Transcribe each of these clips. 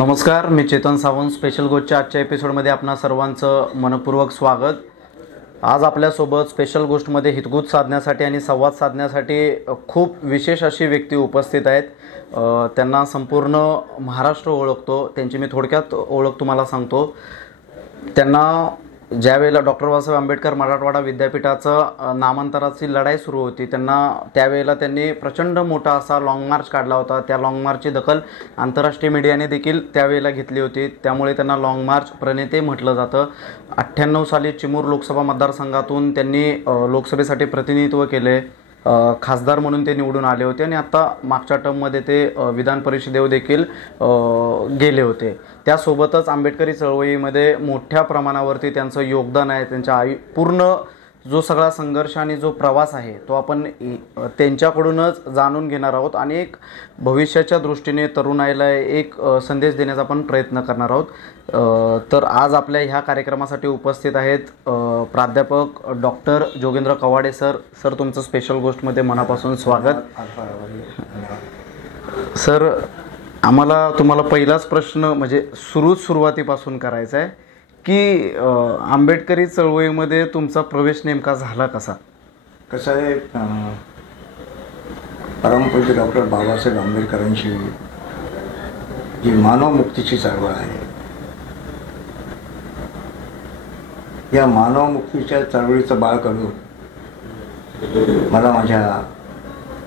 नमस्कार, मी चेतन सावंत. स्पेशल गोष्टच्या आजच्या एपिसोडमध्ये आपणा सर्वांचं मनपूर्वक स्वागत. आज आपल्यासोबत स्पेशल गोष्टमध्ये हितगुज साधण्यासाठी आणि संवाद साधण्यासाठी खूप विशेष अशी व्यक्ती उपस्थित आहेत. त्यांना संपूर्ण महाराष्ट्र ओळखतो. त्यांची मी थोडक्यात ओळख तुम्हाला सांगतो. त्यांना ज्यावेळेला डॉक्टर बाबासाहेब आंबेडकर मराठवाडा विद्यापीठाचं नामांतराची लढाई सुरू होती, त्यावेळेला त्यांनी प्रचंड मोठा असा लाँग मार्च काढला होता. त्या लाँग मार्चची दखल आंतरराष्ट्रीय मीडियाने देखील त्यावेळेला घेतली होती. त्यामुळे त्यांना लाँग मार्च प्रणेते म्हटलं जातं. 98 साली चिमूर लोकसभा मतदारसंघातून त्यांनी लोकसभेसाठी प्रतिनिधित्व केले. खासदार म्हणून ते निवडून आले होते आणि आत्ता मागच्या टर्ममध्ये ते विधान परिषदेवर देखील गेले होते. त्यासोबतच आंबेडकरी चळवळीमध्ये मोठ्या प्रमाणावरती त्यांचं योगदान आहे. त्यांच्या पूर्ण जो सगळा संघर्ष आणि जो प्रवास आहे तो आपण त्यांच्याकडूनच जाणून घेणार आहोत आणि एक भविष्याच्या दृष्टीने तरुणाईला एक संदेश देण्याचा आपण प्रयत्न करणार आहोत. तर आज आपल्या ह्या कार्यक्रमासाठी उपस्थित आहेत प्राध्यापक doctor Jogendra Kawade sir. Sir, तुमचं स्पेशल गोष्टमध्ये मनापासून स्वागत. सर, आम्हाला तुम्हाला पहिलाच प्रश्न म्हणजे सुरुवातीपासून करायचा आहे की आंबेडकरी चळवळीमध्ये तुमचा प्रवेश नेमका झाला कसा? कसं आहे, परमपूज्य डॉक्टर बाबासाहेब आंबेडकरांची जी मानवमुक्तीची चळवळ आहे, या मानवमुक्तीच्या चळवळीचं बाळ करून मला माझ्या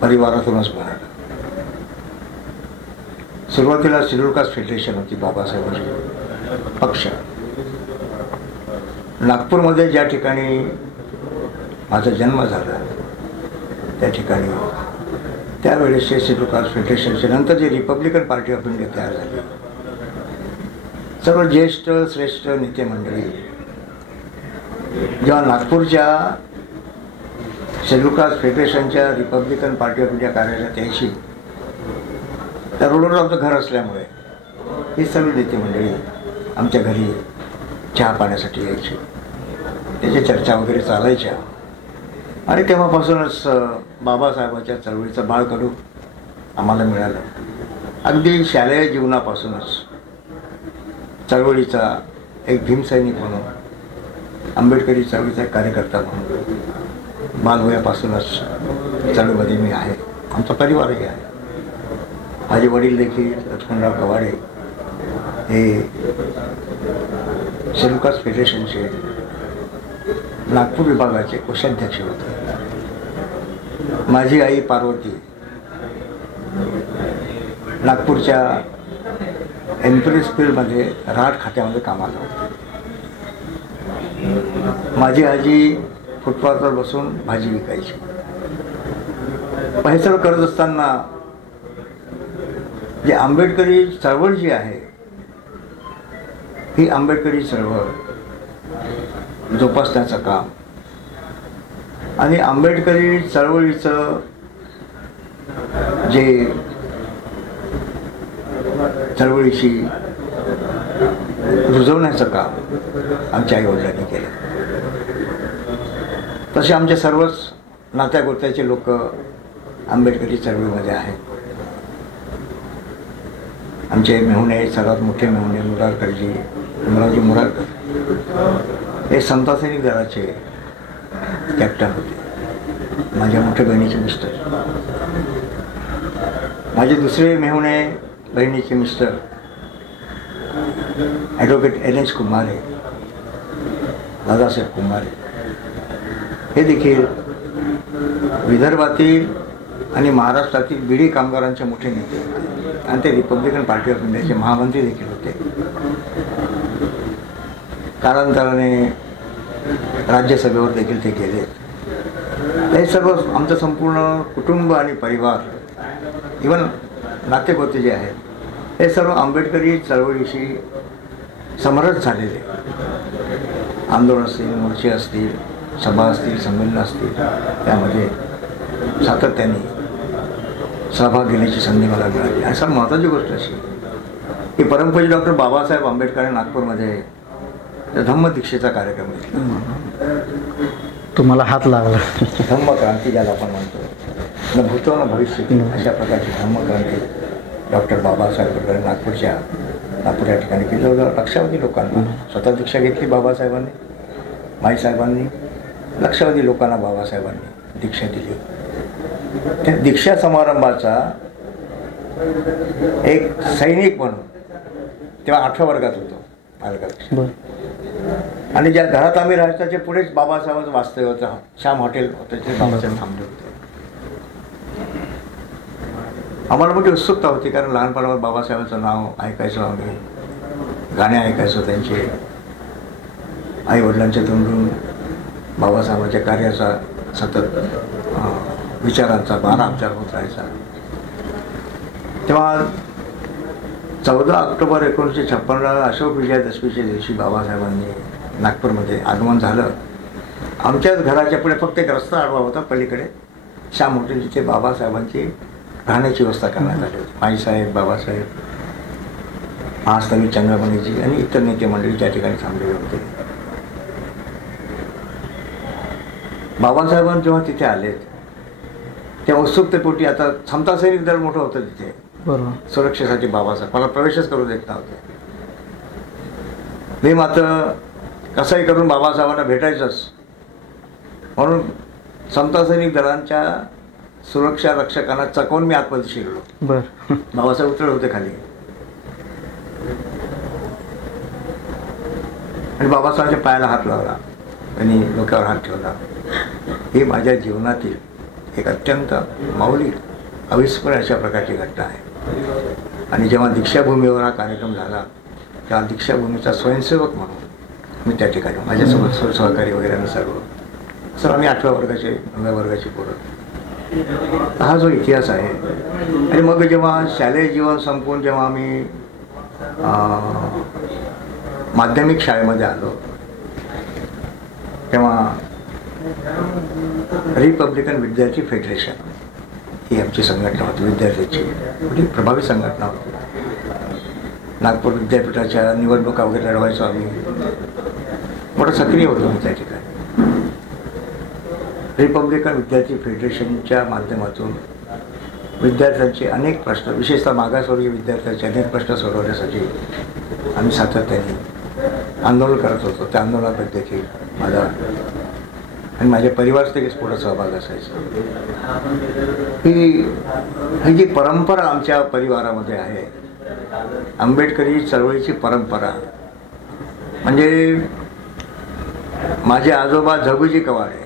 परिवारातूनच मिळालं. सुरुवातीला शेड्यूल कास्ट फेडरेशन होती बाबासाहेबांची पक्ष. नागपूरमध्ये ज्या ठिकाणी माझा जन्म झाला त्या ठिकाणी त्यावेळेसचे शेड्यूल कास्ट फेडरेशनचे नंतर जे रिपब्लिकन पार्टी ऑफ इंडिया तयार झाली, सर्व ज्येष्ठ श्रेष्ठ नेते मंडळी जेव्हा नागपूरच्या शेड्यूल कास्ट फेडरेशनच्या रिपब्लिकन पार्टी ऑफ इंडिया कार्यालयात यायची, त्या रोडवर आमचं घर असल्यामुळे ही सर्व नेते मंडळी आमच्या घरी चहा पाण्यासाठी यायची. त्याच्या चर्चा वगैरे चालायच्या आणि तेव्हापासूनच बाबासाहेबांच्या चळवळीचं बाळकडू आम्हाला मिळालं. अगदी शालेय जीवनापासूनच चळवळीचा एक भीमसैनिक म्हणून, आंबेडकरी चळवळीचा एक कार्यकर्ता म्हणून बालवयापासूनच चळवळीमध्ये मी आहे. आमचा परिवारही आहे. माझे वडील देखील लक्ष्मणराव कवाडे हे शेड्यूल कास्ट फेडरेशनचे नागपूर विभागाचे कोषाध्यक्ष होते. माझी आई पार्वती नागपूरच्या एम्प्रेस फील्डमध्ये राहट खात्यामध्ये कामाला होती. माझी आजी फुटपाथवर बसून भाजी विकायची. हे सर्व करत असताना जे आंबेडकरी चळवळ जी आहे, ही आंबेडकरी चळवळ जोपासण्याचं काम आणि आंबेडकरी चळवळीचं जे चळवळीशी रुजवण्याचं काम आमच्या आईवडिलांनी केलं. तसे आमचे सर्वच नात्यागोत्याचे लोक आंबेडकरी चळवळीमध्ये आहेत. आमचे मेहुणे, सर्वात मोठे मेहुणे मुरारजी मुरारकर हे समता सैनिक दलाचे कॅप्टन होते. माझ्या मोठ्या बहिणीचे मिस्टर. माझे दुसरे मेहुणे बहिणीचे मिस्टर ॲडव्होकेट NH कुमारे, दादासाहेब कुमारे हे देखील विदर्भातील आणि महाराष्ट्रातील बीडी कामगारांचे मोठे नेते होते आणि ते रिपब्लिकन पार्टी ऑफ इंडियाचे महामंत्री देखील होते. कालांतराने राज्यसभेवर देखील ते गेले. हे सर्व आमचं संपूर्ण कुटुंब आणि परिवार, इवन नातेगोते जे आहेत, हे सर्व आंबेडकरी चळवळीशी समरस झालेले. आंदोलन असतील, मोर्चे असतील, सभा असतील, संमेलनं असतील, त्यामध्ये सातत्याने सहभाग घेण्याची संधी मला मिळाली. आणि सर्वात महत्त्वाची गोष्ट अशी की परमपूज्य डॉक्टर बाबासाहेब आंबेडकर नागपूरमध्ये धम्मदीक्षेचा कार्यक्रम घेतला. तुम्हाला हात लागला. धम्मक्रांती ज्याला आपण म्हणतो, न भूतो न भविष्य अशा प्रकारची धम्मक्रांती डॉक्टर बाबासाहेब आंबेडकर नागपूरच्या नागपूर या ठिकाणी की जवळजवळ लक्षावधी लोकांना स्वतः दीक्षा घेतली बाबासाहेबांनी, माईसाहेबांनी, लक्षावधी लोकांना बाबासाहेबांनी दीक्षा दिली. त्या दीक्षा समारंभाचा एक सैनिक म्हणून तेव्हा 8व्या वर्गात होतो मार्गदर्शन, आणि ज्या घरात आम्ही राहायचो त्याच्या पुढेच बाबासाहेबांचं वास्तव्य होतं. श्याम हॉटेल होतं, ते बाबासाहेब थांबले होते. आम्हाला मोठी उत्सुकता होती, कारण लहानपणावर बाबासाहेबांचं नाव ऐकायचो आम्ही, गाणे ऐकायचो त्यांचे, आई वडिलांच्या तोंडून बाबासाहेबांच्या कार्याचा सतत विचारांचा बारा आमच्यावर होत राहायचा. तेव्हा 14 ऑक्टोबर 1956 अशोक विजयादशमीच्या दिवशी बाबासाहेबांनी नागपूरमध्ये आगमन झालं. आमच्याच घराच्या पुढे फक्त एक रस्ता आडवा होता, पलीकडे श्याम हॉटेल, जिथे बाबासाहेबांची राहण्याची व्यवस्था करण्यात आली होती. माईसाहेब, बाबासाहेब, महास्तवी चंद्रमणीजी आणि इतर नेते मंडळी त्या ठिकाणी थांबलेले होते. बाबासाहेबांनी जेव्हा तिथे आलेत त्या उत्सुकतेपोटी, आता समता सैनिक दल मोठं होतं तिथे, बरोबर, सुरक्षेसाठी बाबासाहेब मला प्रवेशच करू देत नव्हते. मी मात्र कसंही करून बाबासाहेबांना भेटायचंच म्हणून समता सैनिक दलांच्या सुरक्षा रक्षकांना चकवून मी आतमध्ये शिरलो. बरं. बाबासाहेब उतरले होते खाली, आणि बाबासाहेबांच्या पायाला हात लावला, त्यांनी डोक्यावर हात ठेवला. ही माझ्या जीवनातील एक अत्यंत मौलिक, अविस्मरणीय अशा प्रकारची घटना आहे. आणि जेव्हा दीक्षाभूमीवर हा कार्यक्रम झाला तेव्हा दीक्षाभूमीचा स्वयंसेवक म्हणून मी त्या ठिकाणी माझ्यासोबत सहकारी वगैरे सर्व आम्ही 8व्या वर्गाचे 9व्या वर्गाची पोरं. हा जो इतिहास आहे. आणि मग जेव्हा शालेय जीवन संपवून जेव्हा आम्ही माध्यमिक शाळेमध्ये आलो तेव्हा रिपब्लिकन विद्यार्थी फेडरेशन ही आमची संघटना होती, विद्यार्थ्यांची मोठी प्रभावी संघटना होती. नागपूर विद्यापीठाच्या निवडणुका वगैरे लढवायचो आम्ही, मोठं सक्रिय होतो मी त्या ठिकाणी. रिपब्लिकन विद्यार्थी फेडरेशनच्या माध्यमातून विद्यार्थ्यांचे अनेक प्रश्न, विशेषतः मागासवर्गीय विद्यार्थ्यांचे अनेक प्रश्न सोडवण्यासाठी आम्ही सातत्याने आंदोलन करत होतो. त्या आंदोलनात देखील माझा आणि माझ्या परिवाराचा देखील पुढे सहभाग असायचा. ही जी परंपरा आमच्या परिवारामध्ये आहे, आंबेडकरी चळवळीची परंपरा, म्हणजे माझे आजोबा झगूजी कवाडे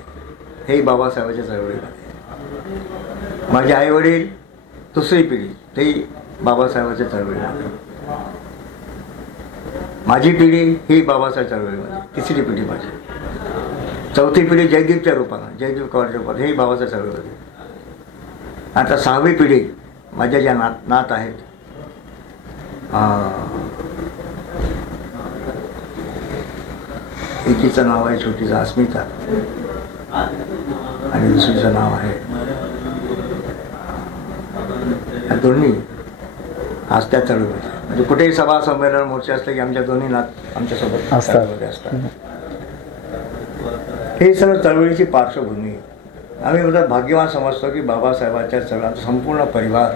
हे बाबासाहेबांच्या चळवळीमध्ये, माझे आईवडील दुसरी पिढी तेही बाबासाहेबांच्या चळवळीमध्ये, माझी पिढी ही बाबासाहेब चळवळीमध्ये, तिसरी पिढी माझी, चौथी पिढी जयदीपच्या रूपानं, जयदीप कवाडच्या रूपानं, हेही बाबासाहेब चळवळीमध्ये. आता 6वी पिढी माझ्या ज्या नात आहेत, एकीचं नाव आहे छोटीचं अस्मिता आणि दुसरीचं नाव आहे, या दोन्ही आज त्या चळवळीमध्ये, म्हणजे कुठेही सभा संमेलन मोर्चे असले की आमच्या दोन्ही नात आमच्यासोबत असतात. हे सर्व चळवळीची पार्श्वभूमी. आम्ही बघा भाग्यवान समजतो की बाबासाहेबांच्या चळवळीचा संपूर्ण परिवार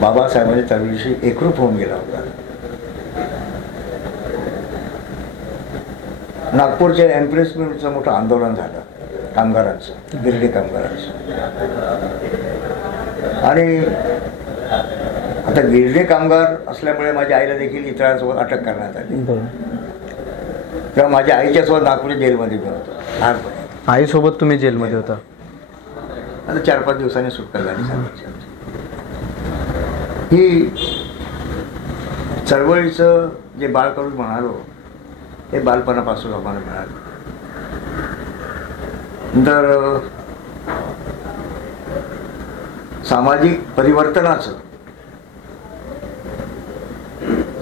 बाबासाहेबांच्या चळवळीशी एकरूप होऊन गेला होता. नागपूरच्या एम्प्रेस मिलचं मोठं आंदोलन झालं कामगारांचं, गिरडी कामगारांचं. आणि आता गिरडी कामगार असल्यामुळे माझ्या आईला देखील इतरांसोबत अटक करण्यात आली. तेव्हा माझ्या आईच्या सोबत नागपूर जेलमध्ये मी होतो लहानपणी. आईसोबत तुम्ही जेलमध्ये होता? आता 4-5 दिवसांनी सुटका झाली. ही चळवळीचं जे बाळकडून म्हणालो हे बालपणापासून आम्हाला मिळालं. नंतर सामाजिक परिवर्तनाचं,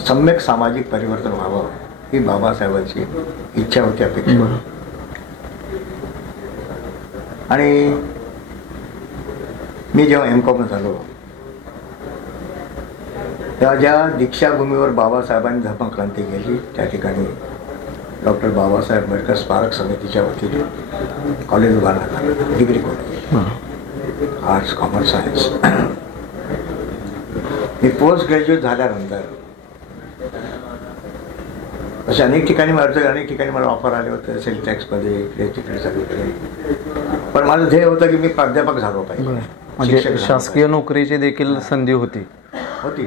सम्यक सामाजिक परिवर्तन व्हावं ही बाबासाहेबांची इच्छा होती, अपेक्षा. आणि मी जेव्हा M.Com झालो तेव्हा ज्या दीक्षाभूमीवर बाबासाहेबांनी धर्मक्रांती केली त्या ठिकाणी डॉक्टर बाबासाहेब आंबेडकर स्मारक समितीच्या वतीने कॉलेज उभारण्यात आलं, degree college, arts, commerce, science. मी पोस्ट ग्रॅज्युएट झाल्यानंतर अशा अनेक ठिकाणी अनेक ठिकाणी मला ऑफर आले होते, सेल टॅक्समध्ये इकडे तिकडे सगळीकडे. पण माझं ध्येय होतं की मी प्राध्यापक झालो पाहिजे, म्हणजे शिक्षक झालो शासकीय नोकरीची देखील संधी होती. होती.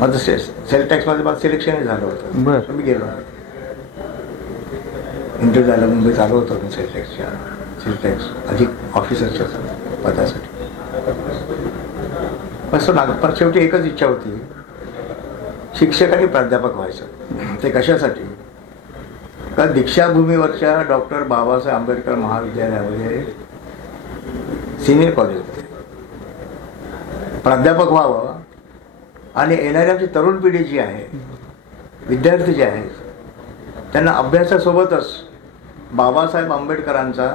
माझं सेल टॅक्समध्ये माझं सिलेक्शनही झालं होतं. बरं. मी गेलो, इंटरव्ह्यू झाला, मुंबईत आलो होतो मी सेल टॅक्स अधिक ऑफिसरच्या पदासाठी. पण शेवटी एकच इच्छा होती, शिक्षक आणि प्राध्यापक व्हायचं. ते कशासाठी? का दीक्षाभूमीवरच्या डॉक्टर बाबासाहेब आंबेडकर महाविद्यालयामध्ये सिनियर कॉलेजमध्ये प्राध्यापक व्हावं आणि येणारी आमची तरुण पिढी जी आहे, विद्यार्थी जे आहेत, त्यांना अभ्यासासोबतच बाबासाहेब आंबेडकरांचा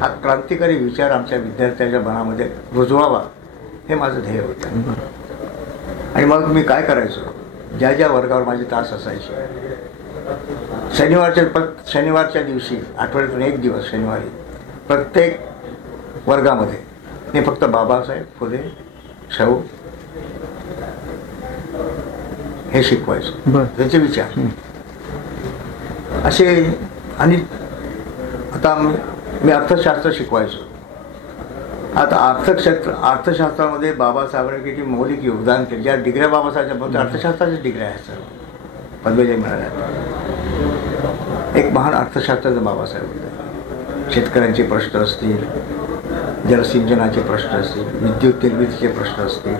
हा क्रांतिकारी विचार आमच्या विद्यार्थ्यांच्या मनामध्ये रुजवावा, हे माझं ध्येय होतं. आणि मग मी काय करायचो, ज्या ज्या वर्गावर माझे तास असायचे, शनिवारच्या दिवशी आठवड्यातून एक दिवस शनिवारी प्रत्येक वर्गामध्ये मी फक्त बाबासाहेब फुले शाहू हे शिकवायचो, त्याचे विचार असे. आणि आता मी अर्थशास्त्र शिकवायचो. आता अर्थशास्त्रामध्ये बाबासाहेबांनी किती मौलिक योगदान केले. ज्या डिग्र्या बाबासाहेबांच्या फक्त अर्थशास्त्राच्या डिग्र्या आहेत सर, पदवीजय मिळाल्या. एक महान अर्थशास्त्राचा बाबासाहेब होते. शेतकऱ्यांचे प्रश्न असतील, जलसिंचनाचे प्रश्न असतील, विद्युत निर्मितीचे प्रश्न असतील,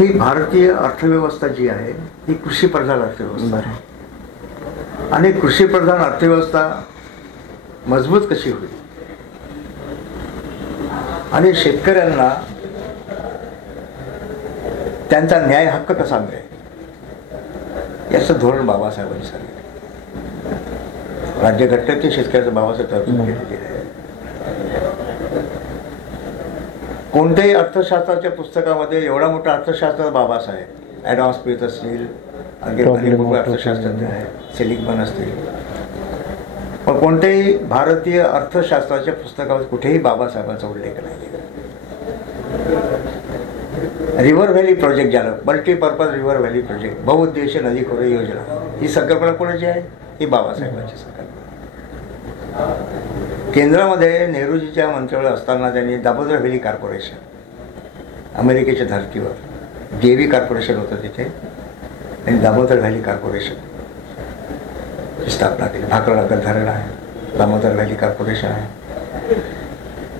ही भारतीय अर्थव्यवस्था जी आहे ही कृषीप्रधान अर्थव्यवस्था आहे. आणि कृषीप्रधान अर्थव्यवस्था मजबूत कशी होईल आणि शेतकऱ्यांना त्यांचा न्याय हक्क कसा मिळेल, याचं धोरण बाबासाहेबांनी सांगितलं. राज्यघटनेत शेतकऱ्याचं बाबासाहेब तरतूद केलेली आहे. कोणत्याही अर्थशास्त्राच्या पुस्तकामध्ये एवढा मोठा अर्थशास्त्राचा बाबासाहेब, ॲडॉम स्मिथ असतील, अर्थशास्त्रज्ञ आहेत, सेलिग्मन असतील, पण कोणत्याही भारतीय अर्थशास्त्राच्या पुस्तकामध्ये कुठेही बाबासाहेबांचा उल्लेख नाही. रिव्हर व्हॅली प्रोजेक्ट, ज्याला मल्टीपर्पज रिव्हर व्हॅली प्रोजेक्ट, बहुउद्देशीय नदी खोरे योजना, ही संकल्पना कोणाची आहे? ही बाबासाहेबांची संकल्पना. केंद्रामध्ये नेहरूजीच्या मंत्रिमंडळ असताना त्यांनी दामोदर व्हॅली कॉर्पोरेशन, अमेरिकेच्या धर्तीवर जेव्ही कॉर्पोरेशन होतं तिथे, त्यांनी दामोदर व्हॅली कॉर्पोरेशन स्थापना केली. भाकरनगर धरण आहे, दामोदर व्हॅली कॉर्पोरेशन आहे.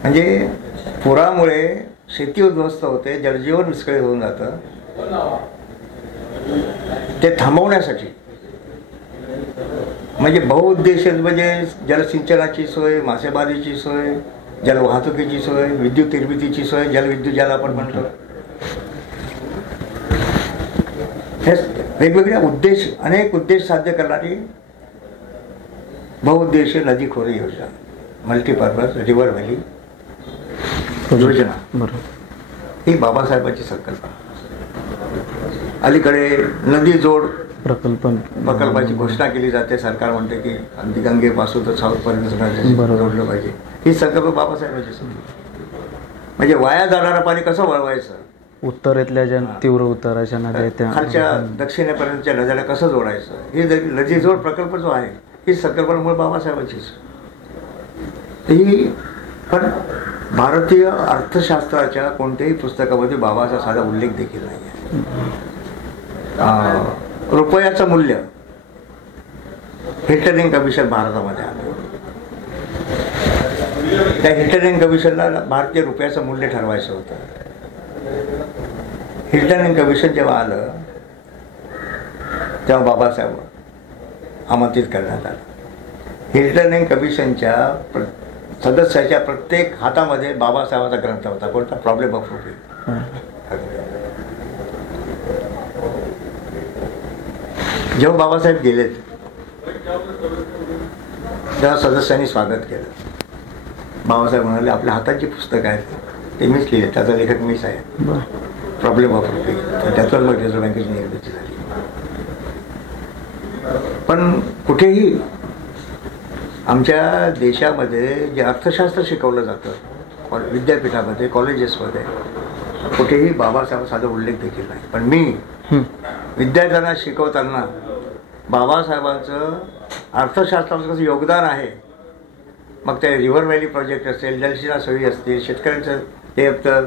म्हणजे पुरामुळे शेती उद्ध्वस्त होते, जलजीवन विस्कळीत होऊन जातं, ते थांबवण्यासाठी म्हणजे बहुउद्देशीय, म्हणजे जलसिंचनाची सोय, मासेमारीची सोय, जलवाहतुकीची सोय, विद्युत निर्मितीची सोय, जलविद्युत ज्याला आपण म्हणतो, हे वेगवेगळ्या उद्देश, अनेक उद्देश साध्य करणारी बहुउद्देशीय नदी खोरे योजना, मल्टीपर्पज रिव्हर व्हॅली योजना, ही बाबासाहेबांची संकल्पना. अलीकडे नदी जोड प्रकल्पाची घोषणा केली जाते. सरकार म्हणते की अगदी गंगेपासून तर साऊथपर्यंत जोडलं पाहिजे. ही संकल्पना बाबासाहेबांची संकल्पना. म्हणजे वाया जाणारं पाणी कसं वळवायचं, उत्तरेतल्या ज्या तीव्र उताराच्या नद्या त्या खालच्या दक्षिणेपर्यंतच्या नद्याला कसं जोडायचं, ही नदी जोड प्रकल्प जो आहे ही संकल्पना मूळ बाबासाहेबांचीच. ही पण भारतीय अर्थशास्त्राच्या कोणत्याही पुस्तकामध्ये बाबाचा साधा उल्लेख देखील नाही आहे. रुपयाचं मूल्य, हिल्टनिंग कमिशन भारतामध्ये आलं. त्या हिल्टनिंग कमिशनला भारतीय रुपयाचं मूल्य ठरवायचं होतं. हिल्टनिंग कमिशन जेव्हा आलं तेव्हा बाबासाहेब आमंत्रित करण्यात आलं. हिल्टनिंग कमिशनच्या सदस्याच्या प्रत्येक हातामध्ये बाबासाहेबांचा ग्रंथ होता, कोणता? Problem of rupee. जेव्हा बाबासाहेब गेलेत तेव्हा सदस्यांनी स्वागत केलं. बाबासाहेब म्हणाले, आपल्या हातात जी पुस्तकं आहेत ते मीच लिहिले, त्याचा लेखक मीच आहे, प्रॉब्लेम ऑफ रुपी. त्यातून मग रिझर्व्ह बँकेची निर्मिती झाली. पण कुठेही आमच्या देशामध्ये जे अर्थशास्त्र शिकवलं जातं विद्यापीठामध्ये, कॉलेजेसमध्ये, कुठेही बाबासाहेब साधा उल्लेख देखील नाही. पण मी विद्यार्थ्यांना शिकवताना बाबासाहेबांचं अर्थशास्त्राचं कसं योगदान आहे, मग ते रिव्हर व्हॅली प्रोजेक्ट असेल, जलशिरा सोयी असतील, शेतकऱ्यांचं हे तर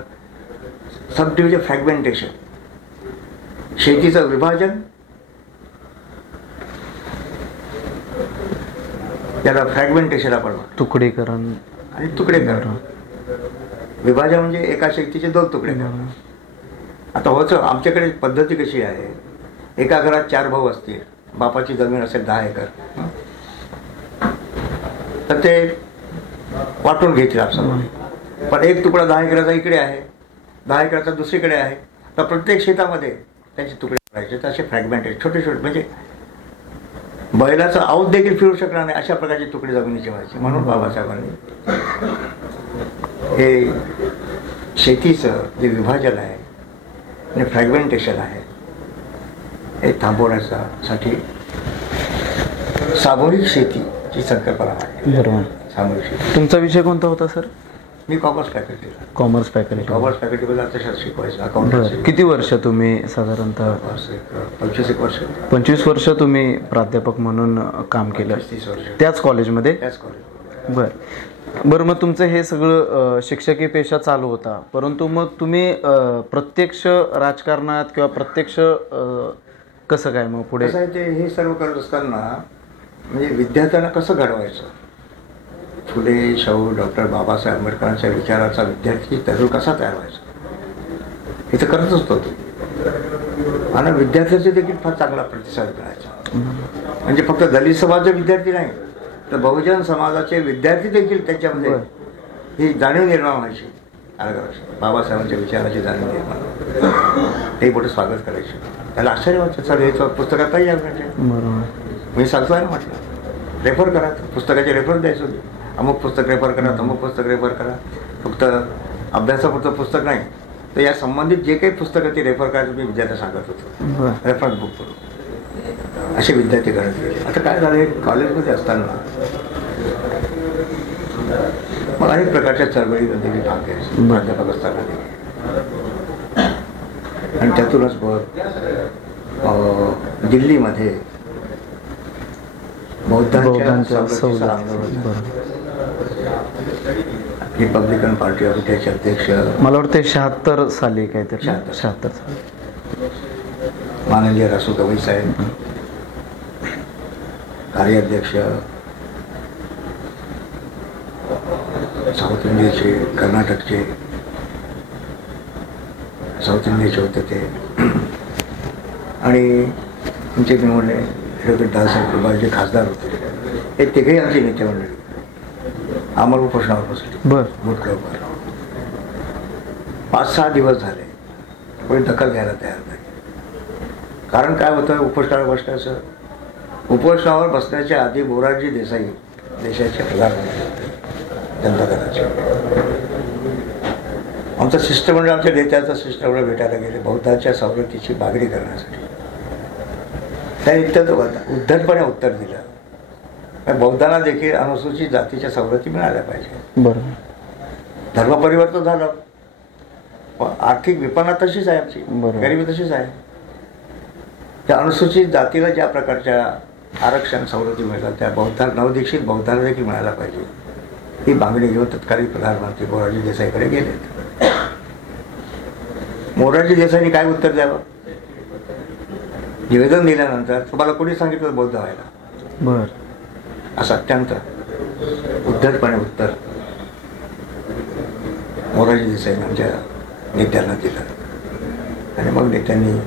सब डिव्हिजन फ्रॅगमेंटेशन, शेतीचं विभाजन, त्याला फ्रॅगमेंटेशन आपण म्हणतो, तुकडीकरण आणि तुकडेकरण. विभाजन म्हणजे एका शेतीचे 2 तुकडे करणं. आता होतं आमच्याकडे पद्धती कशी आहे, एका घरात 4 भाऊ असतील, बापाची जमीन असेल 10 एकर, तर ते वाटून घेतील आपल्याला. पण एक तुकडा 10 एकराचा इकडे आहे, 10 एकराचा दुसरीकडे आहे, तर प्रत्येक शेतामध्ये त्यांचे तुकडे करायचे. तर असे फ्रॅगमेंटेड छोटे छोटे, म्हणजे बैलाचं आऊत देखील फिरू शकणार नाही अशा प्रकारचे तुकडे जमिनीचे व्हायचे. म्हणून बाबासाहेबांनी हे शेतीचं जे विभाजन आहे आणि फ्रॅगमेंटेशन आहे हे थांबवण्यासाठी सामूहिक शेतीची संकल्पना आहे. बरोबर. सामूहिक शेती. तुमचा विषय कोणता होता सर? मी कॉमर्स फॅकल्टीला. Commerce faculty. कॉमर्स फॅकल्टीमध्ये अर्थशास्त्र शिकवायचं, अकाउंटन्सी. किती वर्ष तुम्ही साधारणतः? 25 वर्ष. 25 वर्ष तुम्ही प्राध्यापक म्हणून काम केलं 30 वर्ष त्याच कॉलेजमध्ये? त्याच कॉलेज. बरं. मग तुमचं हे सगळं शिक्षकी पेशा चालू होता, परंतु मग तुम्ही प्रत्यक्ष राजकारणात किंवा प्रत्यक्ष कसं काय मग पुढे? कसं आहे ते, हे सर्व करत असताना म्हणजे विद्यार्थ्यांना कसं घडवायचं, फुले, शाहू, डॉक्टर बाबासाहेब आंबेडकरांच्या विचाराचा विद्यार्थी तरुण कसा तयार व्हायचा हे तर करतच होतो. आणि विद्यार्थ्याचे देखील फार चांगला प्रतिसाद मिळायचा. म्हणजे फक्त दलित समाजाचे विद्यार्थी नाही, तर बहुजन समाजाचे विद्यार्थी देखील त्याच्यामध्ये ही जाणीव निर्माण व्हायची. बाबासाहेबांच्या विचाराची जाणीव निर्माण, ते मोठं स्वागत करायचे. त्याला आश्चर्य वाटतं, सर हे पुस्तकातही आहे. मी सांगतो ना, म्हटलं रेफर करा, पुस्तकाचे रेफर द्यायचं, अमुक पुस्तक रेफर करा, तमुक पुस्तक रेफर करा. फक्त अभ्यासापुरतं पुस्तक नाही, तर या संबंधित जे काही पुस्तकं ते रेफर करायचं मी विद्यार्थ्यांना सांगत होतो. रेफरन्स बुक करून असे विद्यार्थी घडत गेले. आता काय झालं, कॉलेजमध्ये असताना मग अनेक प्रकारच्या चळवळीमध्ये मी भाग घ्यायचो प्राध्यापक असताना. आणि त्यातूनच दिल्लीमध्ये बौद्धांच्या आंदोलन, रिपब्लिकन पार्टी ऑफ इंडियाचे अध्यक्ष, मला वाटतं 76 साली काहीतरी, 76 माननीय रासू गवई साहेब, कार्याध्यक्ष साऊथ इंडियाचे, कर्नाटकचे, साऊथ इंडियाचे होते ते. आणि आमचे मी म्हणले ॲडव्होकेट दादासाहेब कृपा जे खासदार होते, हे तिघेही आमची नेते मंडळी आम्हाला उपोषणावर बसले. बूट क्लबवर 5-6 दिवस झाले, कोणी दखल घ्यायला तयार नाही. कारण काय होतं, उपोषणावर बसण्याचं, उपोषणावर बसण्याच्या आधी मोरारजी देसाई देशाचे प्रधानमंत्री होते जनता दलाचे. आमचं शिष्टमंडळ, आमच्या नेत्याचं शिष्टमंडळ भेटायला गेले बौद्धांच्या सवलतीची मागणी करण्यासाठी. त्या इतकं उद्धटपणे उत्तर दिलं, बौद्धांना देखील अनुसूचित जातीच्या सवलती मिळाल्या पाहिजे. बरोबर. धर्मपरिवर्तन झालं, आर्थिक विपणा तशीच आहे आमची, गरिबी तशीच आहे. त्या अनुसूचित जातीला ज्या प्रकारच्या आरक्षण सवलती मिळतात त्या नवदीक्षित बौद्धांना देखील मिळायला पाहिजे, ही मागणी घेऊन तत्कालीन प्रधानमंत्री मोरारजी देसाईकडे गेले. मोरारजी देसाईंनी काय उत्तर द्यावं, निवेदन दिल्यानंतर तुम्हाला कोणी सांगितलं बौद्ध व्हायला, असं अत्यंत उद्धटपणे उत्तर मोरारजी देसाईंनी आमच्या नेत्यांना दिलं. आणि मग नेत्यांनी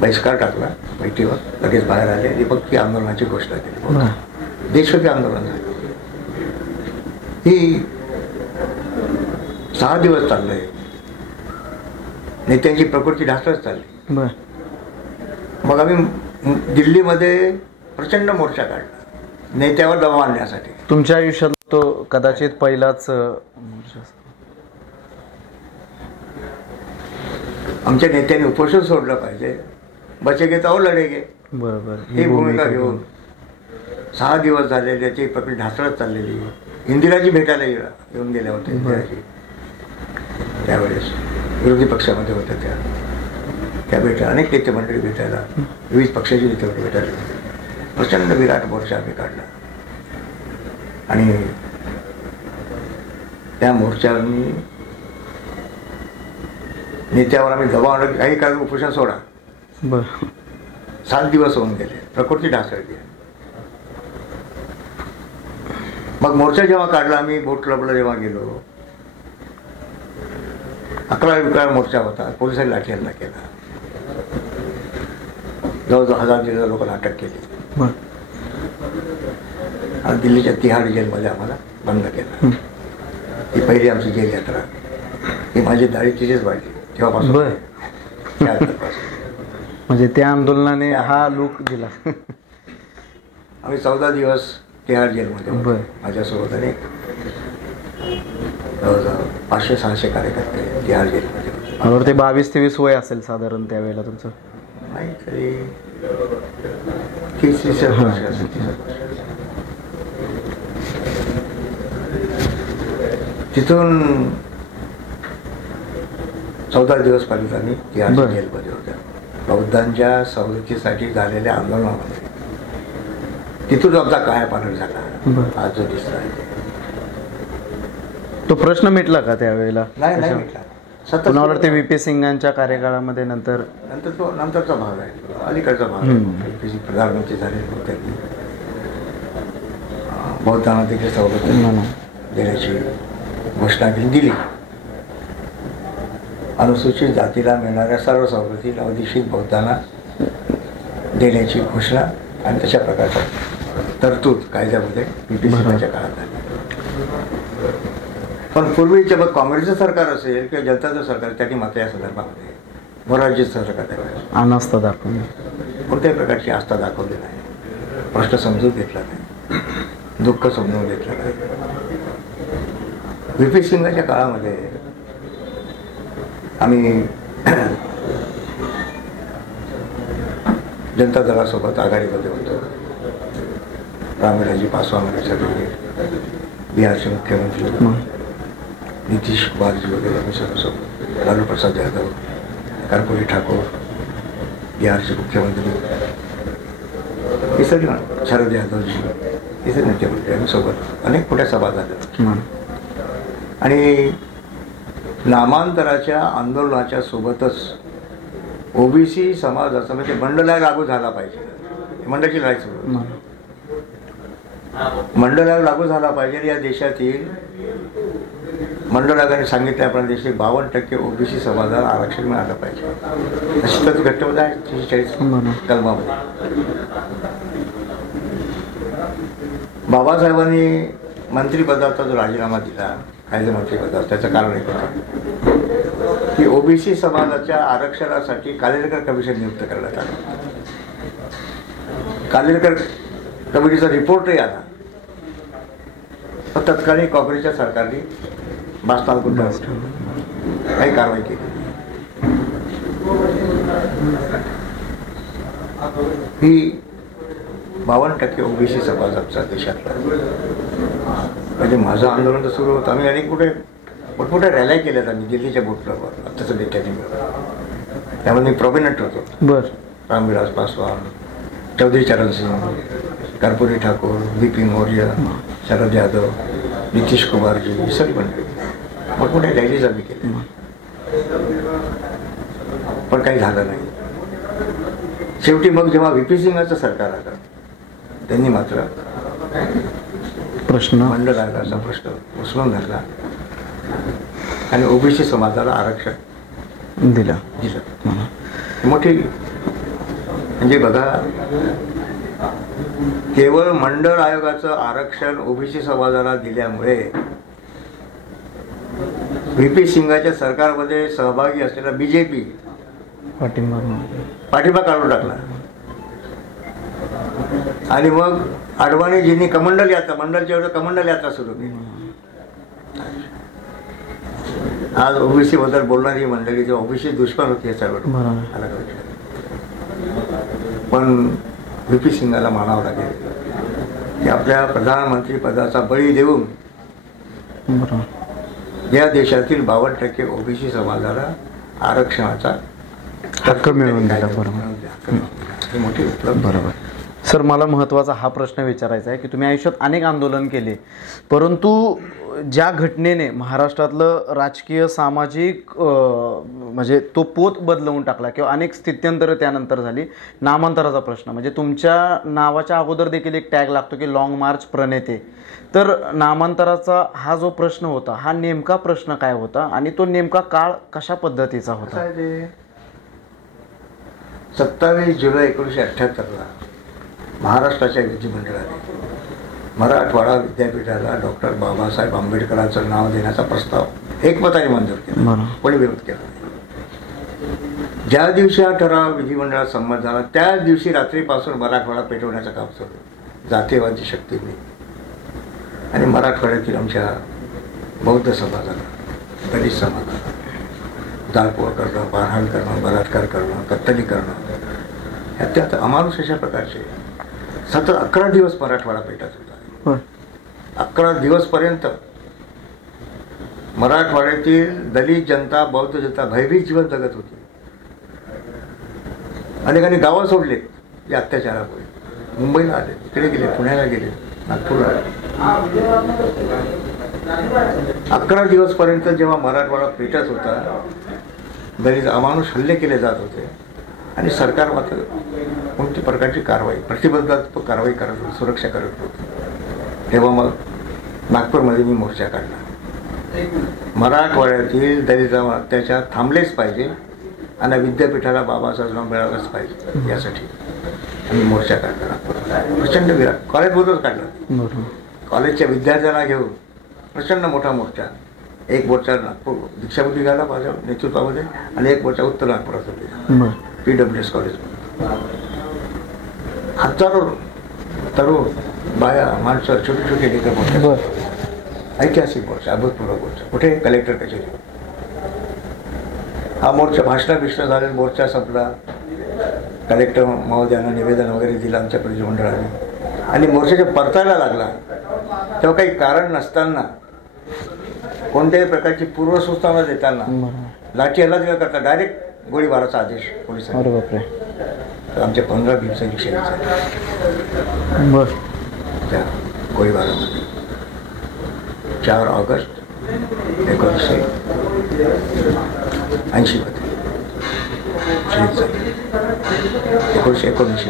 बहिष्कार टाकला बैठकीवर, लगेच बाहेर आले आणि पक्की आंदोलनाची घोषणा केली. देशव्यापी आंदोलन झालं. ही 6 दिवस चाललंय. नेत्यांची प्रकृती ढासळत चालली. मग आम्ही दिल्लीमध्ये प्रचंड मोर्चा काढला नेत्यावर दबाव आणण्यासाठी. तुमच्या आयुष्यात तो कदाचित पहिलाच मोर्चा. आमच्या नेत्यांनी उपोषण सोडलं पाहिजे, बचेगे तो लढेगे, बरोबर, ही भूमिका घेऊन 6 दिवस झाले. त्याची प्रकृती ढासळत चाललेली. इंदिराजी भेटायला येऊन गेल्या होत्या इंदिराजी त्यावेळेस. विरोधी पक्षामध्ये होत्या त्या भेटा अनेक नेते मंडळी भेटायला, विविध पक्षाचे नेते मंडळी भेटायला गेले. प्रचंड विराट मोर्चा आम्ही काढला आणि त्या मोर्चावर मी नेत्यावर आम्ही दबाव आणला, काही कारण उपोषण सोडा. बरं. 7 दिवस होऊन गेले, प्रकृती ढासळली. मग मोर्चा जेव्हा काढला, आम्ही बोट क्लबला जेव्हा गेलो, 11 मोर्चा होता, पोलिसांनी लाठीहल्ला केला, जवळजवळ 1000 लोकांना अटक केली. बरं. आणि दिल्लीच्या तिहाड जेलमध्ये आम्हाला बंद केलं. ही पहिली आमची जेल यात्रा. ही माझी दाढी तिथेच वाढली तेव्हापासून. बरं. त्यानंतरपासून म्हणजे त्या आंदोलनाने हा लूक दिला. आम्ही 14 दिवस तिहाड जेलमध्ये होतो. बरं. माझ्यासोबत अनेक जवळजवळ 500-600 कार्यकर्ते तिहाड जेलमध्ये होते. बरोबर. ते 22-23 वय असेल साधारण त्यावेळेला तुमचं? नाही तरी 30 वर्ष असेल. तिथून 14 दिवस पर्यंत आम्ही तिहाड बरं. जेलमध्ये होत्या. बौद्धांच्या सवलतीसाठी झालेल्या आंदोलनामध्ये तिथून आमचा कायापालट झाला. बरं. आज जो दिसला आहे तो प्रश्न मिटला का त्यावेळेला? नाही मिटला. सतत पुन्हा वाटते VP सिंगांच्या कार्यकाळामध्ये नंतर तो नंतरचा भाग आहे, अलीकडचा भाग आहे. प्रधानमंत्री झाले होते, बौद्धांना देखील सवलत देण्याची घोषणा दिली. अनुसूचित जातीला मिळणाऱ्या सर्व सवलती अवधिशीत बौद्धांना देण्याची घोषणा आणि तशा प्रकारच्या तरतूद कायद्यामध्ये VP सिंगाच्या काळात झाली. पण पूर्वीच्या मग काँग्रेसचं सरकार असेल किंवा जनताचं सरकार, त्यांनी मात्र या संदर्भामध्ये मोरारजी सरकार अनास्था दाखवून कोणत्याही प्रकारची आस्था दाखवली नाही, प्रश्न समजून घेतला नाही, दुःख समजून घेतलं नाही. VP सिंगाच्या काळामध्ये आम्ही जनता दलासोबत आघाडीमध्ये होतो. रामविलासजी पासवान वगैरे सगळे, बिहारचे मुख्यमंत्री नितीश कुमारजी वगैरे आम्ही सर्वसोबत, लालू प्रसाद यादव, कर्पूरी ठाकूर, बिहारचे मुख्यमंत्री, हे सगळे, शरद यादवजी, हे सगळे नेते मंडळी आम्ही सोबत अनेक मोठ्या सभा झाल्या. आणि नामांतराच्या आंदोलनाच्या सोबतच OBC समाजाचा म्हणजे मंडला लागू झाला पाहिजे, मंडळाची लढाई सुरू. मंडळ आयोग लागू झाला पाहिजे. या देशातील मंडळ आयोगाने सांगितल्याप्रमाणे देशातील 52% OBC समाजाला आरक्षण मिळालं पाहिजे. अशी तर घटनेमध्ये आहे 43 कलमामध्ये. बाबासाहेबांनी मंत्रिपदाचा जो राजीनामा दिला, कायदे मंत्रिपदाचा, त्याचं कारण एक होतं की OBC समाजाच्या आरक्षणासाठी कालेलकर कमिशन नियुक्त करण्यात आलं. कालेलकर कमिटीचा रिपोर्टही आला, पण तत्कालीन काँग्रेसच्या सरकारने बास्ताल गुंडाळून काही कारवाई केली. ही 52% OBC समाज आमचा देशातला. म्हणजे माझं आंदोलन तर सुरू होतं. आम्ही अनेक मोठमोठ्या रॅल्या केल्यात आम्ही दिल्लीच्या बोटलावर आत्ताचं नेत्यांनी मिळून. त्यामध्ये मी प्रॉमिनंट होतो. बरं. रामविलास पासवान, चौधरी चरण सिंग, कर्पूरी ठाकूर, VP मौर्य, शरद यादव, नितीश कुमारजी, ही सगळी मंडळी मोठमोठ्या रॅलीज आम्ही केल्या, पण काही झालं नाही. शेवटी मग जेव्हा VP सिंगाचं सरकार आलं, त्यांनी मात्र प्रश्न मंडळ आयोगाचा प्रश्न उचलून धरला आणि OBC समाजाला आरक्षण दिलं. मोठी म्हणजे बघा, केवळ मंडळ आयोगाचं आरक्षण OBC समाजाला दिल्यामुळे VP सिंगाच्या सरकारमध्ये सहभागी असलेला BJP पाठिंबा काढून टाकला. आणि मग अडवाणीजींनी कमंडल यात्रा, मंडळच्या वेळेला कमंडल यात्रा सुरू केली. आज OBC बद्दल बोलणारी मंडळी जेव्हा OBC दुश्मन होती या सर्व, पण VP सिंगाला मानावं लागेल की आपल्या प्रधानमंत्री पदाचा बळी देऊन या देशातील 52% ओबीसी समाजाला आरक्षणाचा हक्क मिळवून दिला. बरोबर. ही मोठी उपलब्धी. बरोबर. सर, मला महत्त्वाचा हा प्रश्न विचारायचा आहे की तुम्ही आयुष्यात अनेक आंदोलन केले, परंतु ज्या घटनेने महाराष्ट्रातलं राजकीय सामाजिक म्हणजे तो पोत बदलवून टाकला किंवा अनेक स्थित्यंतरं त्यानंतर झाली, नामांतराचा प्रश्न, म्हणजे तुमच्या नावाच्या अगोदर देखील एक टॅग लागतो की लाँग मार्च प्रणेते. तर नामांतराचा हा जो प्रश्न होता, हा नेमका प्रश्न काय होता आणि तो नेमका काळ कशा पद्धतीचा होता? 27 जुलै 1978 महाराष्ट्राच्या विधिमंडळाने मराठवाडा विद्यापीठाला डॉक्टर बाबासाहेब आंबेडकरांचं नाव देण्याचा प्रस्ताव एकमताने मंजूर केला. कोणी विरोध केला नाही. ज्या दिवशी हा ठराव विधिमंडळात संमत झाला त्याच दिवशी रात्रीपासून मराठवाडा पेटवण्याचं काम सुरू. जातीयवादी शक्तीने आणि मराठवाड्यातील आमच्या बौद्ध समाजाला, दलित समाजाला जाळपोळ करणं, मारहाण करणं, बलात्कार करणं, कत्तली करणं, अत्यंत अमानुष अशा प्रकारचे सतत 11 दिवस मराठवाडा पेटत होता. 11 दिवसपर्यंत मराठवाड्यातील दलित जनता, बौद्ध जनता भयभीत जीवन जगत होती. अनेकांनी गावं सोडले या अत्याचारामुळे. मुंबईला आले, इकडे गेले, पुण्याला गेले, नागपूरला आले. 11 दिवसपर्यंत जेव्हा मराठवाडा पेटत होता, दलित अमानुष हल्ले केले जात होते आणि सरकार मात्र कोणती प्रकारची कारवाई, प्रतिबंधात्मक कारवाई करत होती, सुरक्षा करत होती. तेव्हा मग नागपूरमध्ये मी मोर्चा काढला. मराठवाड्यातील दलितांवर अत्याचार थांबलेच पाहिजे आणि विद्यापीठाला बाबासाहेब नाव मिळालंच पाहिजे यासाठी आम्ही मोर्चा काढला. नागपूरला प्रचंड विराट कॉलेजमधूनच काढला. कॉलेजच्या विद्यार्थ्यांना घेऊन प्रचंड मोठा मोर्चा. एक मोर्चा नागपूर दीक्षाभूमी घाला माझ्या नेतृत्वामध्ये आणि एक मोर्चा उत्तर नागपुरात होते, PWS कॉलेज. हजारो तरुण, बाया, माणसं, छोटी छोटी लेकर मोर्चा. ऐतिहासिक मोर्चा, अभूतपूर्व मोर्चा. कुठे? कलेक्टर कचेरी. हा मोर्चा भाषण झालेला मोर्चा संपला. कलेक्टर महोदयांना निवेदन वगैरे दिलं आमच्या प्रतिनिधिमंडळाने आणि मोर्चाच्या परतायला लागला तेव्हा काही कारण नसताना, कोणत्याही प्रकारची पूर्वसूचना न देताना लाठी हल्ला दिला करता डायरेक्ट गोळीबाराचा आदेश पोलिसांनी. तर आमच्या 15 दिवसांची शहीद झाली त्या गोळीबारामध्ये. 4 ऑगस्ट 1980 मध्ये शहीद झाले. 1979 मध्ये.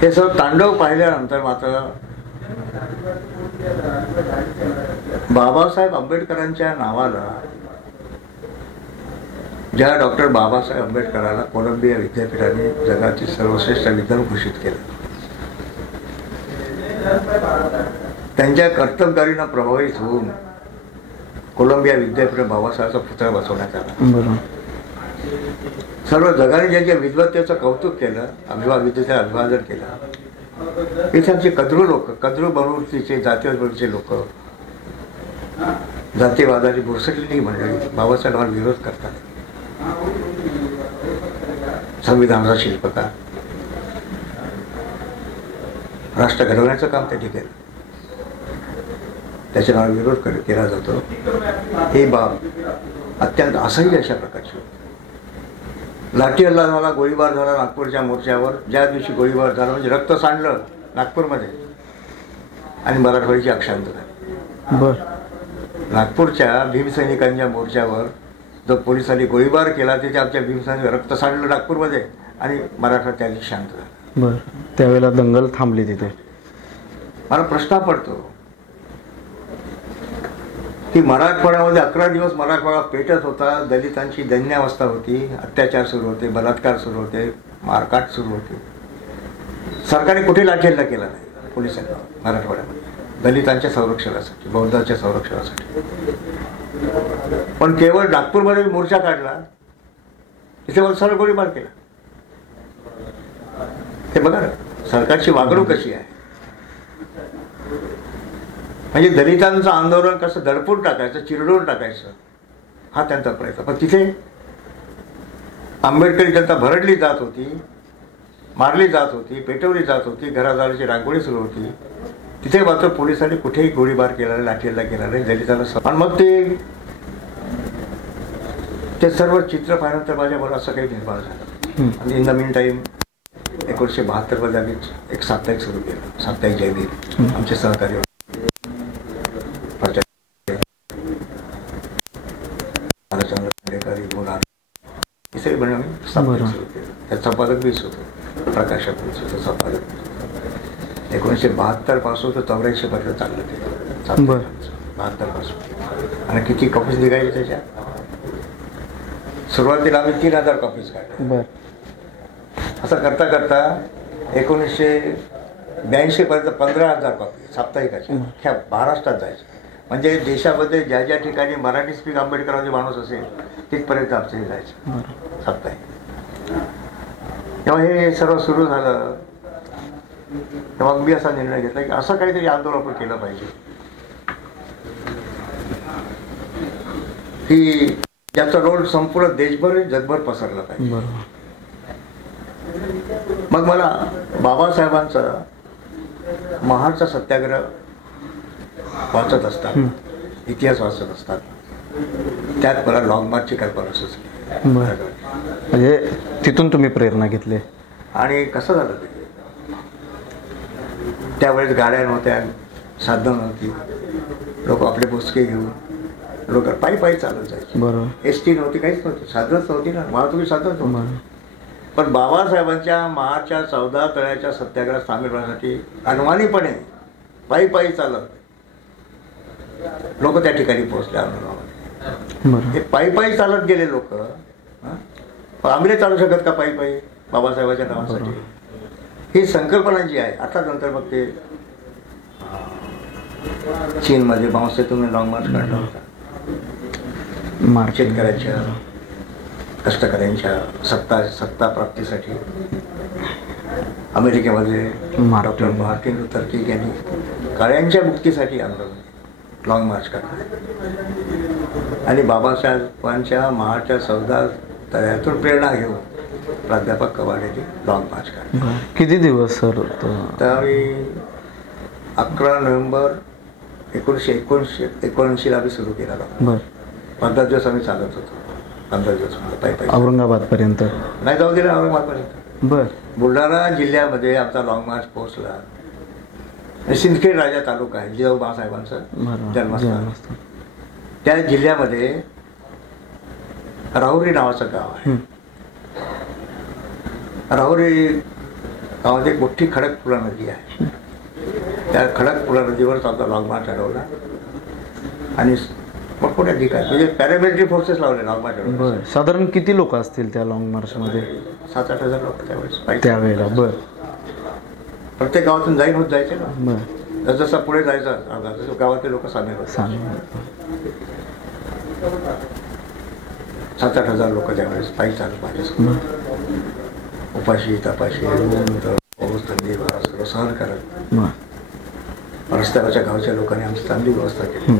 हे सर्व तांडव पाहिल्यानंतर मात्र बाबासाहेब आंबेडकरांच्या नावाला, ज्या डॉक्टर बाबासाहेब आंबेडकरांना कोलंबिया विद्यापीठाने जगातील सर्वश्रेष्ठ विद्वान घोषित केलं, त्यांच्या कर्तबगारीनं प्रभावित होऊन कोलंबिया विद्यापीठ बाबासाहेबांचा पुतळा बसवण्यात आला. सर्व जगाने ज्यांच्या विद्वत्तेचं कौतुक केलं, विद्येचं अभिवादन केलं, इथे आमचे कद्रू लोक, कद्रू प्रवृत्तीचे, जातीय प्रवृत्तीचे लोक, जातीवादाची बुरसटलेली मंडळी बाबासाहेबांना विरोध करतात. संविधानाचा शिल्पकार, राष्ट्र घडवण्याचं काम त्यांनी केलं, त्याच्या नावावर विरोध केला जातो. ही बाब अत्यंत असह्य अशा प्रकारची. लाठी हल्ला झाला, गोळीबार झाला नागपूरच्या मोर्चावर. ज्या दिवशी गोळीबार झाला म्हणजे रक्त सांडलं नागपूरमध्ये आणि मराठवाड्याची अक्षांत झाली. नागपूरच्या भीमसैनिकांच्या मोर्चावर जो पोलिसांनी गोळीबार केला त्याच्या आमच्या भीमसैनिक रक्त सांडलं नागपूरमध्ये आणि मराठा त्या दिवशी शांत झाला. त्यावेळेला दंगल थांबली तिथे. मला प्रश्न पडतो की मराठवाड्यामध्ये 11 दिवस मराठवाडा पेटत होता, दलितांची दैन्यावस्था होती, अत्याचार सुरू होते, बलात्कार सुरू होते, मारकाट सुरू होते. सरकारने कुठे लाठीहल्ला केला नाही पोलिसांना मराठवाड्यामध्ये दलितांच्या संरक्षणासाठी, बौद्धांच्या संरक्षणासाठी. पण केवळ नागपूरमध्ये मोर्चा काढला, तिथे सरळ गोळीबार केला. हे बघा ना सरकारची वागणूक कशी आहे. म्हणजे दलितांचं आंदोलन कसं दडपून टाकायचं, चिरडून टाकायचं हा त्यांचा प्रयत्न. पण तिथे आंबेडकरी जनता भरडली जात होती, मारली जात होती, पेटवली जात होती, घरादाराची रांगोळी सुरू होती. तिथे मात्र पोलिसांनी कुठेही गोळीबार केला नाही, लाठीला केला नाही, दलिताला आणि मग ते सर्व चित्र पाहिल्यानंतर माझ्या मला असं काही निर्माण झालं. आणि इन द मीन टाईम 1972 आम्ही एक साप्ताहिक सुरू केलं, साप्ताहिक जयवीर. आमचे सहकारी इथे म्हणून आम्ही साप्ताहिक सुरू केलं. त्यात संपादक मीच होतो, प्रकाशक मीच होतो संपादक. 1972 पासून तर 84 पर्यंत चाललं ते. 72 पासून. आणि किती कॉपीज निघायचे त्याच्या? सुरुवातीला आम्ही 3000 कॉपीज काढल्या. असं करता करता 1982 पर्यंत 15,000 कॉपी साप्ताहिकाच्या ह्या महाराष्ट्रात जायच्या. म्हणजे देशामध्ये ज्या ज्या ठिकाणी मराठी स्पीक आंबेडकरांचे माणूस असेल तिथपर्यंत आमचं हे जायचं साप्ताहिक. तेव्हा हे सर्व सुरू झालं तेव्हा मी असा निर्णय घेतला की असं काहीतरी आंदोलन आपण केलं पाहिजे की ज्याचा रोल संपूर्ण देशभर जगभर पसरला पाहिजे. मग मला बाबासाहेबांचा महाडचा सत्याग्रह वाचत असतात, इतिहास वाचत असतात, त्यात मला लॉंग मार्चची कल्पना सुचली. म्हणजे तिथून तुम्ही प्रेरणा घेतली. आणि कसं झालं ते त्यावेळेस गाड्या नव्हत्या, साधनं नव्हती, लोक आपले पुस्तके घेऊन लोक पायी पायी चालत जायचे. बरोबर. एसटी नव्हती, काहीच नव्हती, साधनच नव्हती ना, वाहतुकी साधनच नव्हती. पण बाबासाहेबांच्या महाडच्या 14 तळ्याच्या सत्याग्रहात सामील होण्यासाठी अनवाणीपणे पायी पायी चालत लोक त्या ठिकाणी पोहोचले. आंदोलनामध्ये हे पायी पायी चालत गेले लोक. आम्ही नाही चालू शकत का पायी पायी बाबासाहेबांच्या नावासाठी? ही संकल्पना जी आहे. आता नंतर मग ते चीनमध्ये मावसेतून लॉंग मार्च काढला होता. शेतकऱ्यांच्या कष्टकऱ्यांच्या सत्ता प्राप्तीसाठी. अमेरिकेमध्ये डॉक्टर मार्टिन लुथर किंग यांनी काळ्यांच्या मुक्तीसाठी आंदोलन लॉंग मार्च काढलं. आणि बाबासाहेबांच्या महाडच्या 14 तळ्यातून प्रेरणा घेऊन प्राध्यापक कवाडेंनी लॉंग मार्च काढलं. किती दिवस सर? त्यावेळी 11 नोव्हेंबर 1979 आम्ही सुरू केला. 15 दिवस आम्ही चालत होतो. 15 दिवस पायी पायी औरंगाबाद पर्यंत नाही जाऊ दिलं. औरंगाबादपर्यंत. बुलढाणा जिल्ह्यामध्ये आमचा लॉंग मार्च पोहोचला. सिंदखेड राजा तालुका आहे, जिजाऊ बाळासाहेबांचं जन्मस्थान. त्या जिल्ह्यामध्ये राहुरी नावाचं गाव आहे. राहुरी गावामध्ये एक मोठी खडकपुरा नदी आहे. त्या खडकपुरा नदीवरच आमचा लॉंग मार्च अडवला. आणि मग पुढे ठिकाणी म्हणजे पॅरामिलिटरी फोर्सेस लावले लॉंग मार्च अडवला. साधारण किती लोक असतील त्या लॉंग मार्चमध्ये? 7-8 हजार लोक त्यावेळेस त्यावेळेला. प्रत्येक गावातून जाईन होत जायचे ना. जसं पुढे जायचं तसं गावातले लोक सामील होते. 7-8 हजार लोक त्यावेळेस पायी चालत माझ्यासोबत. उपाशी तापाशी पाऊस थंडी वारा सगळं सहन करत रस्त्यावरच्या गावच्या लोकांनी आमची चांगली व्यवस्था केली.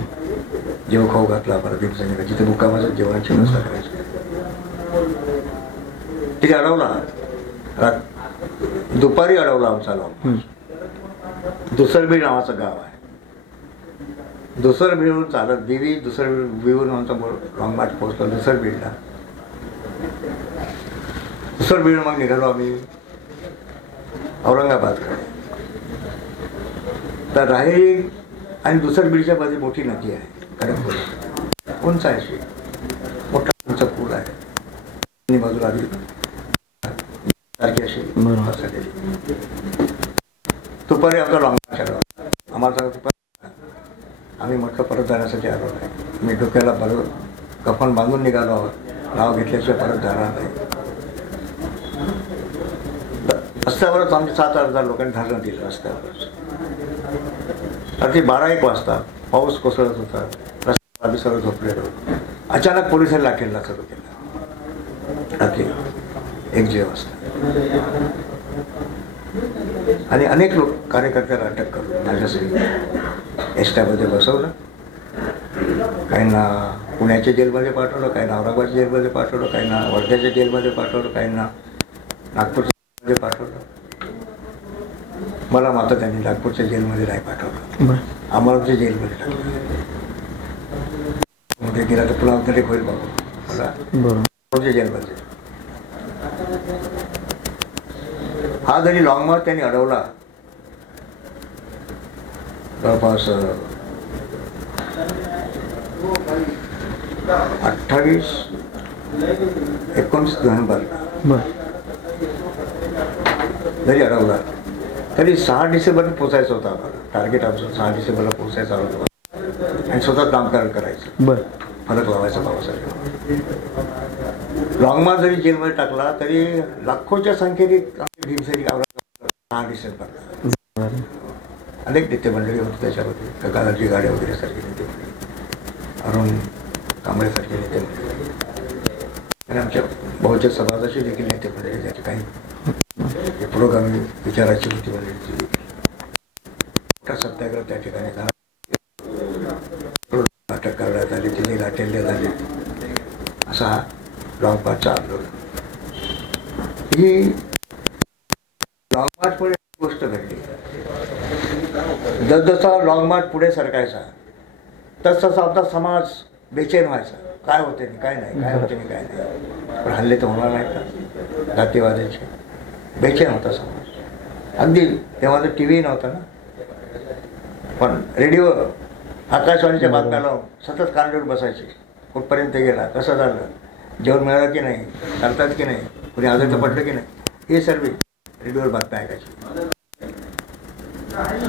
जेव खाऊ घातला. परत जिथे मुक्कामाचं जेवणाची व्यवस्था करायची. तिथे अडवला. दुपारी अडवला आमचा लॉंग. दुसरबीड नावाचं गाव आहे. दुसरबीडहून चालत देवी दुसरबीडहून आमचा लॉंग मार्च पोहोचलो दुसरबीडला. दुसरबीड मग निघालो आम्ही औरंगाबादकडे. तर राहेरी आणि दुसरबीडच्या मध्ये मोठी नदी आहे. खडकपुरा उंच आहे अशी. मोठा उंच पूल आहे. बाजूला आधी सारखी अशी दुपारी आमचा लॉंग मार्च आला. आम्हाला आम्ही म्हटलं परत जाण्यासाठी आलो नाही. मी डोक्याला बरं कफन बांधून निघालो आहोत. नाव घेतल्याशिवाय परत जाणार नाही. रस्त्यावरच आमच्या 7-8 हजार लोकांनी धरणं दिलं रस्त्यावरच. रात्री 12-1 वाजता पाऊस कोसळत होता. रस्त्यावर आम्ही सर्व झोपलेलो. अचानक पोलिसांनी लाठीला सुरू केला. रात्री 1-1 वाजता. आणि अनेक लोक कार्यकर्त्याला अटक करून माझ्यासहित एसट्यामध्ये बसवलं. काहींना पुण्याच्या जेलमध्ये पाठवलं, काहींना औरंगाबादच्या जेलमध्ये पाठवलं, काहींना वर्ध्याच्या जेलमध्ये पाठवलं, काहींना नागपूरच्या जेलमध्ये पाठवलं. मला मात्र त्यांनी नागपूरच्या जेलमध्ये नाही पाठवलं. बरं. आम्हाला ते जेलमध्ये टाकलं. मध्ये गेला तर पुन्हा तरी होईल बाबा मला बरं. जेलमध्ये. हा जरी लॉंग मार्च त्यांनी अडवला जवळपास 28-19 नोव्हेंबर जरी अडवला तरी 6 डिसेंबरला पोचायचं होतं आम्हाला. टार्गेट आमचं 6 डिसेंबरला पोचायचं होतं आणि स्वतः नामकरण करायचं. बरं. फलक लावायचा बाबासाहेब. लॉंग मार्च जरी जेलमध्ये टाकला तरी लाखोच्या संख्येने भीमसेनी 6 डिसेंबरला अनेक नेते मंडळी होते त्याच्यामध्ये. गंगाधरजी गाडे वगैरे सारखे नेते मंडळी, अरुण कांबळेसारखे नेते मंडळी आणि आमच्या बहुजन समाजाचे देखील नेते मंडळी, ज्याचे काही पुरोगामी विचाराची होती मंडळीची. मोठा सत्याग्रह त्या ठिकाणी झाला. अटक करण्यात आली, तिथे लाटेल्ले झाले. असा हा लॉंग मार्चचा आंदोलन. ही लॉंग मार्चमुळे गोष्ट घडली. जसजसा लॉंग मार्च पुढे सरकायचा तसतसा आमचा समाज बेचैन व्हायचा. काय होते नाही, काय नाही, काय होते नाही, काय नाही. पण हल्ले तर होणार नाहीत ना जातीवादाचे. बेचैन होता समाज. अगदी तेव्हा तर टी व्ही नव्हता ना, पण रेडिओ आकाशवाणीच्या बातम्या लावून सतत कानावर बसायचे. कुठपर्यंत गेला, कसं झालं, जेवण मिळालं की नाही, चालतात की नाही, कुणी आजारी पडलं की नाही, हे सर्व रेडिओवर बातम्या ऐकायची.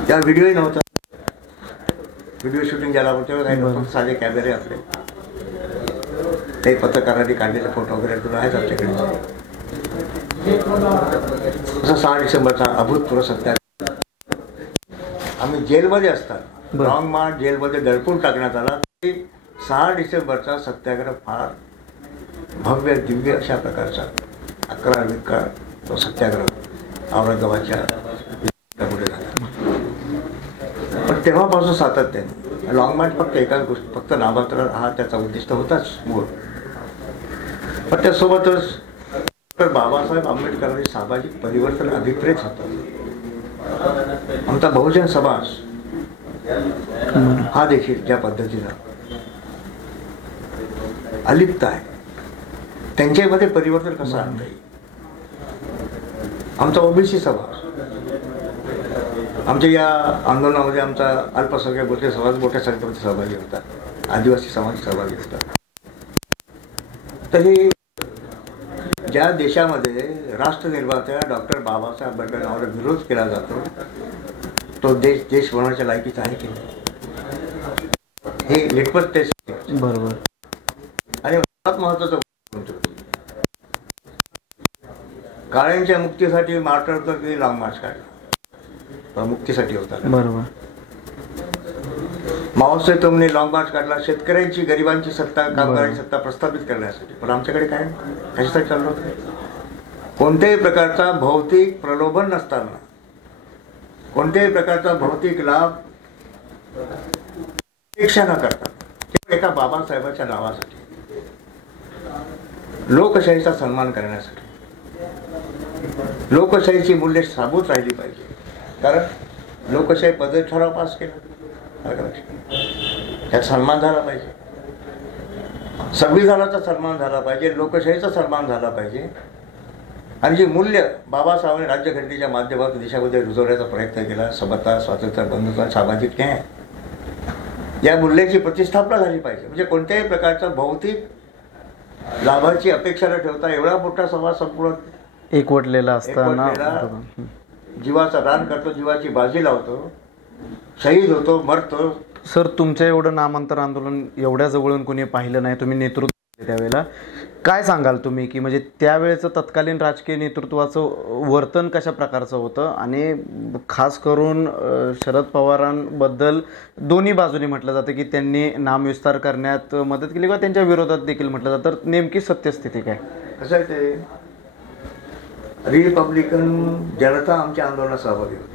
त्या व्हिडिओही नव्हता. व्हिडिओ शूटिंग ज्याला होतं काही नव्हतं. साधे कॅमेरे आपले, काही पत्रकारांनी काढलेले फोटो वगैरे तुला आहेत आमच्याकडे. असं 6 डिसेंबरचा अभूतपूर्व सत्याग्रह. आम्ही जेलमध्ये असतात लॉंग मार्च जेलमध्ये दडपून टाकण्यात आला. 6 डिसेंबरचा सत्याग्रह फार भव्य दिव्य अशा प्रकारचा 11 विकार तो सत्याग्रह औरंगाबादच्या पुढे झाला. पण तेव्हापासून सातत्याने लॉंग मार्च फक्त एकाच गोष्ट, फक्त नामांतर हा त्याचा उद्दिष्ट होताच मूळ. पण त्यासोबतच डॉक्टर बाबासाहेब आंबेडकरांनी सामाजिक परिवर्तन अभिप्रेत होतं. आमचा बहुजन समाज हा देखील ज्या पद्धतीनं अलिप्त आहे त्यांच्यामध्ये परिवर्तन कसं आणता येईल. आमचा ओबीसी समाज, आमच्या या आंदोलनामध्ये आमचा अल्पसंख्याक गोष्टी समाज मोठ्या संख्येमध्ये सहभागी होता, आदिवासी समाज सहभागी होता. तरी ज्या देशामध्ये राष्ट्रनिर्मात्या डॉक्टर बाबासाहेब आंबेडकर नावाला विरोध केला जातो तो देश बनवण्याच्या लायकीचा आहे की नाही, हे लिटमस टेस्ट. बरोबर. आणि सर्वात महत्वाचं काळ्यांच्या मुक्तीसाठी मार्टर तर की लॉंग मार्च काढला, मुक्तीसाठी होता. बरोबर. माओसे तुमने लॉंग मार्च काढला शेतकऱ्यांची, गरिबांची सत्ता, कामगारांची सत्ता प्रस्थापित करण्यासाठी. पण आमच्याकडे काय कशासाठी चाललं होतं? कोणत्याही प्रकारचा भौतिक प्रलोभन नसताना, कोणत्याही प्रकारचा भौतिक लाभ अपेक्षा न करता केवळ एका बाबासाहेबांच्या नावासाठी, लोकशाहीचा सन्मान करण्यासाठी, लोकशाहीची मूल्ये साबूत राहिली पाहिजे. कारण लोकशाही पद्धत ठराव पास केला, त्यात सन्मान झाला पाहिजे, संविधानाचा सन्मान झाला पाहिजे, लोकशाहीचा सन्मान झाला पाहिजे. आणि जी मूल्य बाबासाहेबांनी राज्यघटनेच्या माध्यमातून देशामध्ये रुजवण्याचा प्रयत्न केला, समता, स्वातंत्र्य, बंधुता, सामाजिक न्याय, या मूल्याची प्रतिष्ठापना झाली पाहिजे. म्हणजे कोणत्याही प्रकारचा भौतिक लाभाची अपेक्षा न ठेवता एवढा मोठा समाज संपूर्ण एकवटलेला असताना जीवाचा रान करतो, जीवाची बाजी लावतो, शहीद होतो, मरतो. सर, तुमच्या एवढं नामांतर आंदोलन एवढ्या जवळून कोणी पाहिलं नाही, तुम्ही नेतृत्व केलं त्यावेळेला. काय सांगाल तुम्ही की म्हणजे त्यावेळेचं तत्कालीन राजकीय नेतृत्वाचं वर्तन कशा प्रकारचं होतं? आणि खास करून शरद पवारांबद्दल दोन्ही बाजूनी म्हटलं जातं की त्यांनी नामविस्तार करण्यात मदत केली किंवा त्यांच्या विरोधात देखील म्हटलं जातं. तर नेमकी सत्यस्थिती काय? कसं आहे ते, रिपब्लिकन जनता आमच्या आंदोलनात सहभागी होती.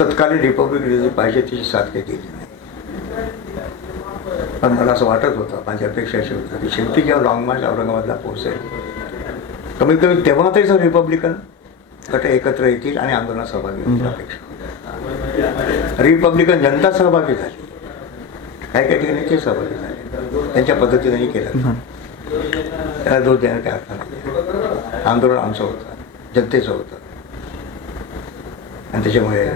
तत्कालीन रिपब्लिक पाहिजे तिची साथ काही केली नाही. पण मला असं वाटत होतं, माझी अपेक्षा अशी होती की शेवटी जेव्हा लॉंग मार्च औरंगाबादला पोहोचेल कमीत कमी तेव्हा तरी रिपब्लिकन गट एकत्र येतील आणि आंदोलनात सहभागी होतील अपेक्षा. रिपब्लिकन जनता सहभागी झाली, काही काही ठिकाणी ते सहभागी झाले, त्यांच्या पद्धतीने केलं. त्याला दोष देण्यात काही अर्थ नाही. आंदोलन आमचं होतं, जनतेचं होतं, आणि त्याच्यामुळे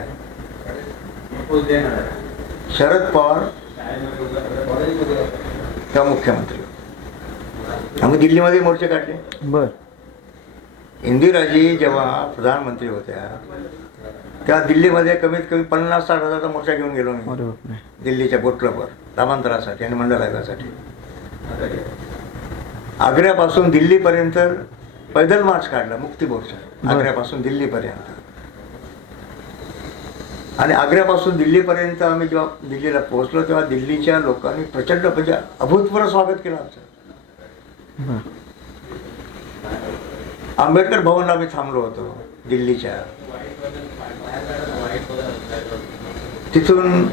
शरद पवार तेव्हा मुख्यमंत्री होते. आम्ही दिल्लीमध्ये मोर्चे काढले. बर. इंदिराजी जेव्हा प्रधानमंत्री होत्या तेव्हा दिल्लीमध्ये कमीत कमी 50-60 हजाराचा मोर्चा घेऊन गेलो मी. अरे बापरे. दिल्लीच्या बोट क्लबवर नामांतरासाठी आणि मंडल आयोगासाठी. आग्र्यापासून दिल्लीपर्यंत पैदल मार्च काढला, मुक्ती मोर्चा, आग्र्यापासून दिल्लीपर्यंत. आणि आग्र्यापासून दिल्लीपर्यंत आम्ही जेव्हा दिल्लीला पोहोचलो तेव्हा दिल्लीच्या लोकांनी प्रचंड म्हणजे अभूतपूर्व स्वागत केलं आमचं. आंबेडकर भवनला आम्ही थांबलो होतो दिल्लीच्या. तिथून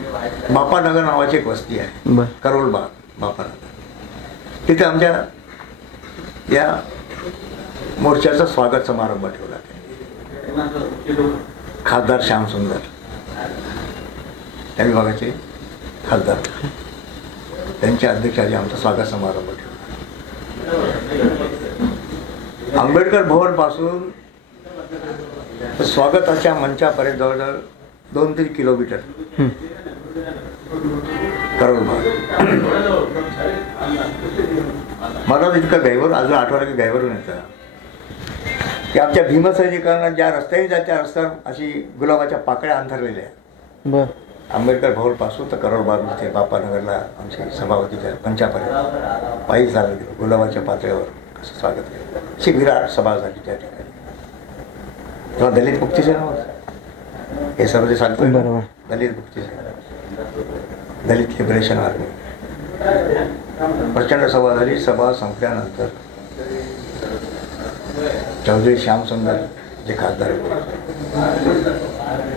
बापानगर नावाची एक वस्ती आहे, करोलबाग बापानगर. तिथे आमच्या या मोर्चाचा स्वागत समारंभ ठेवला. खासदार श्यामसुंदर त्या विभागाचे खासदार, त्यांच्या अध्यक्षाने आमचा स्वागत समारंभ ठेवला. आंबेडकर भवन पासून स्वागताच्या मंचापर्यंत जवळजवळ 2-3 किलोमीटर करोलबाग. मला इतकं गायवर अजून आठवलं की गायवरून येतं की आमच्या भीमसैनिकांना ज्या रस्त्याने जात्या रस्त्यावर अशी गुलाबाच्या पाकळ्या अंथरलेल्या आहेत. आंबेडकर भवन पासून तर करोलबाग इथे बापानगरला आमच्या सभापतीच्या मंचापर्यंत पायी चालत गेलो. गुलाबाच्या पातळीवर असं स्वागत केलं. अशी विराट सभा झाली त्या ठिकाणी. तेव्हा दलित मुक्ती सेना होतं, हे सर्व जे सांगतो दलित मुक्ती सेना, दलित लिबरेशन आर्मी. प्रचंड सभा झाली. सभा संपल्यानंतर चौधरी श्यामसुंदर जे खासदार होते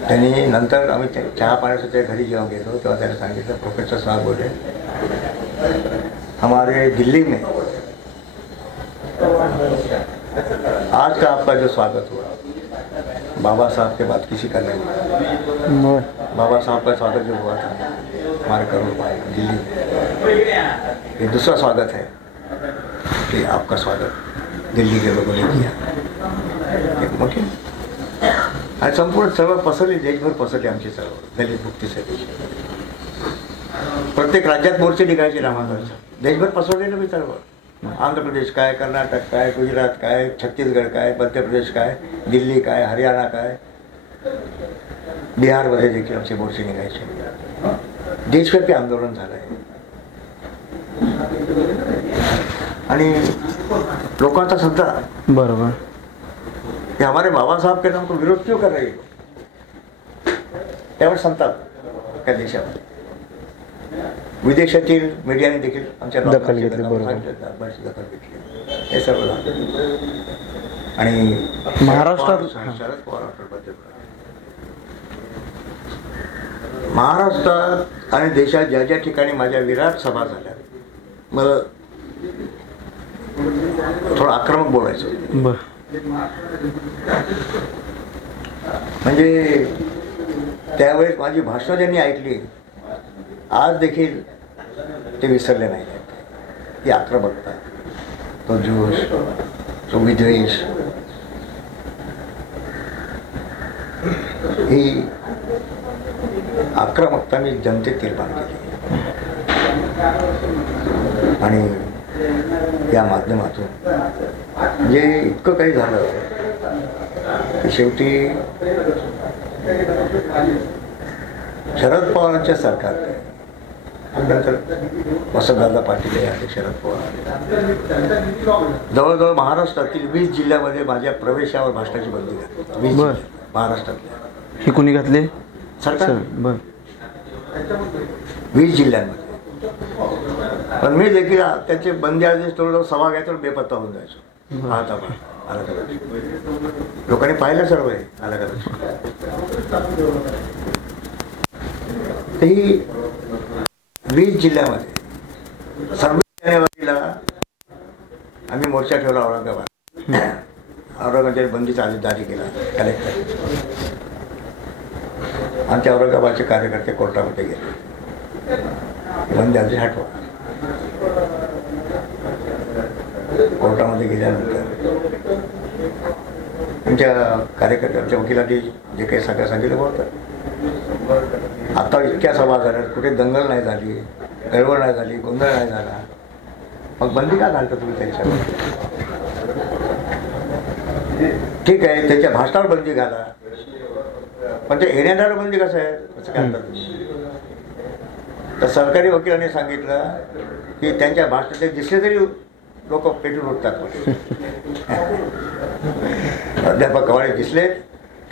त्यांनी नंतर आम्ही चहा पाण्याच्या घरी जेव्हा गेलो तेव्हा त्याने सांगितलं, प्रोफेसर साहब बोले हमारे दिल्ली में आज का आपका जो स्वागत हुआ बाबा साहब के बाद किसी का नहीं हुआ. बाबा साहब का स्वागत जो हुआ था हमारे करोलबाग दिल्ली में, ये दूसरा स्वागत है कि आपका स्वागत दिल्ली के लोगों ने किया. एक मोठी आणि संपूर्ण चळवळ पसरली, देशभर पसरली आमची चळवळ दलित मुक्ती सेनेची. प्रत्येक राज्यात मोर्चे निघायचे नामांतराचे, देशभर पसरलेलं मी चळवळ. आंध्र प्रदेश काय, कर्नाटक काय, गुजरात काय, छत्तीसगड काय, मध्य प्रदेश काय, दिल्ली काय, हरियाणा काय, बिहारमध्ये देखील आमचे मोर्चे निघायचे. देशव्यापी आंदोलन झालं आहे आणि लोकांचा सध्या बरोबर कि हमारे बाबा साहब के नाम को विरोध क्यों कर रहे हो. त्यावर संताप त्या देशामध्ये. विदेशातील मीडियाने देखील आमच्या दखल घेतली. दखल घेतली. हे सर्व झालं. आणि महाराष्ट्रात शरद पवार महाराष्ट्रात आणि देशात ज्या ज्या ठिकाणी माझ्या विराट सभा झाल्या मला थोडं आक्रमक बोलायचं होतं. म्हणजे त्यावेळेस माझी भाषणं ज्यांनी ऐकली आज देखील ते विसरले नाही आहेत. ती आक्रमकता, तो जोश, तो विद्वेष, ही आक्रमकता मी जनतेत निर्माण केली. आणि या माध्यमातून जे इतकं काही झालं की शेवटी शरद पवारांच्या सरकारने नंतर वसंतदादा पाटील आले, शरद पवार जवळजवळ महाराष्ट्रातील 20 जिल्ह्यामध्ये माझ्या प्रवेशावर भाषणाची बंदी घातली. 20 महाराष्ट्रातल्या. ही कुणी घातली? सरकार. बर. 20 जिल्ह्यांमध्ये. पण मी देखील त्याचे बंदी आदेश थोडं सभा घ्यायचं बेपत्ता होऊन जायचो. पाहता अलग अलग लोकांनी पाहिलं सर्व हे अलग अलग. तेही 20 जिल्ह्यामध्ये 26 जानेवारीला आम्ही मोर्चा ठेवला औरंगाबाद. औरंगाबादच्या बंदीचा आदेश जारी केला कलेक्टर. आमच्या औरंगाबादचे कार्यकर्ते कोर्टामध्ये गेले, बंदी आदेश हटवा. कोर्टामध्ये गेल्यानंतर आमच्या कार्यकर्त्यांच्या वकिलांनी जे काही सगळं सांगितलं होतं, आता इतक्या सभा झाल्या, कुठे दंगल नाही झाली, गडबड नाही झाली, गोंधळ नाही झाला, मग बंदी का घालता तुम्ही त्यांच्यावर? ठीक आहे, त्यांच्या भाषणावर बंदी घाला, पण ते येण्यावर बंदी कसं आहे, असं काय म्हणतात तुम्ही? तर सरकारी वकिलांनी सांगितलं की त्यांच्या भाषणात ते दिसले तरी लोक पेटून उठतात. अध्यापक कवाडे दिसले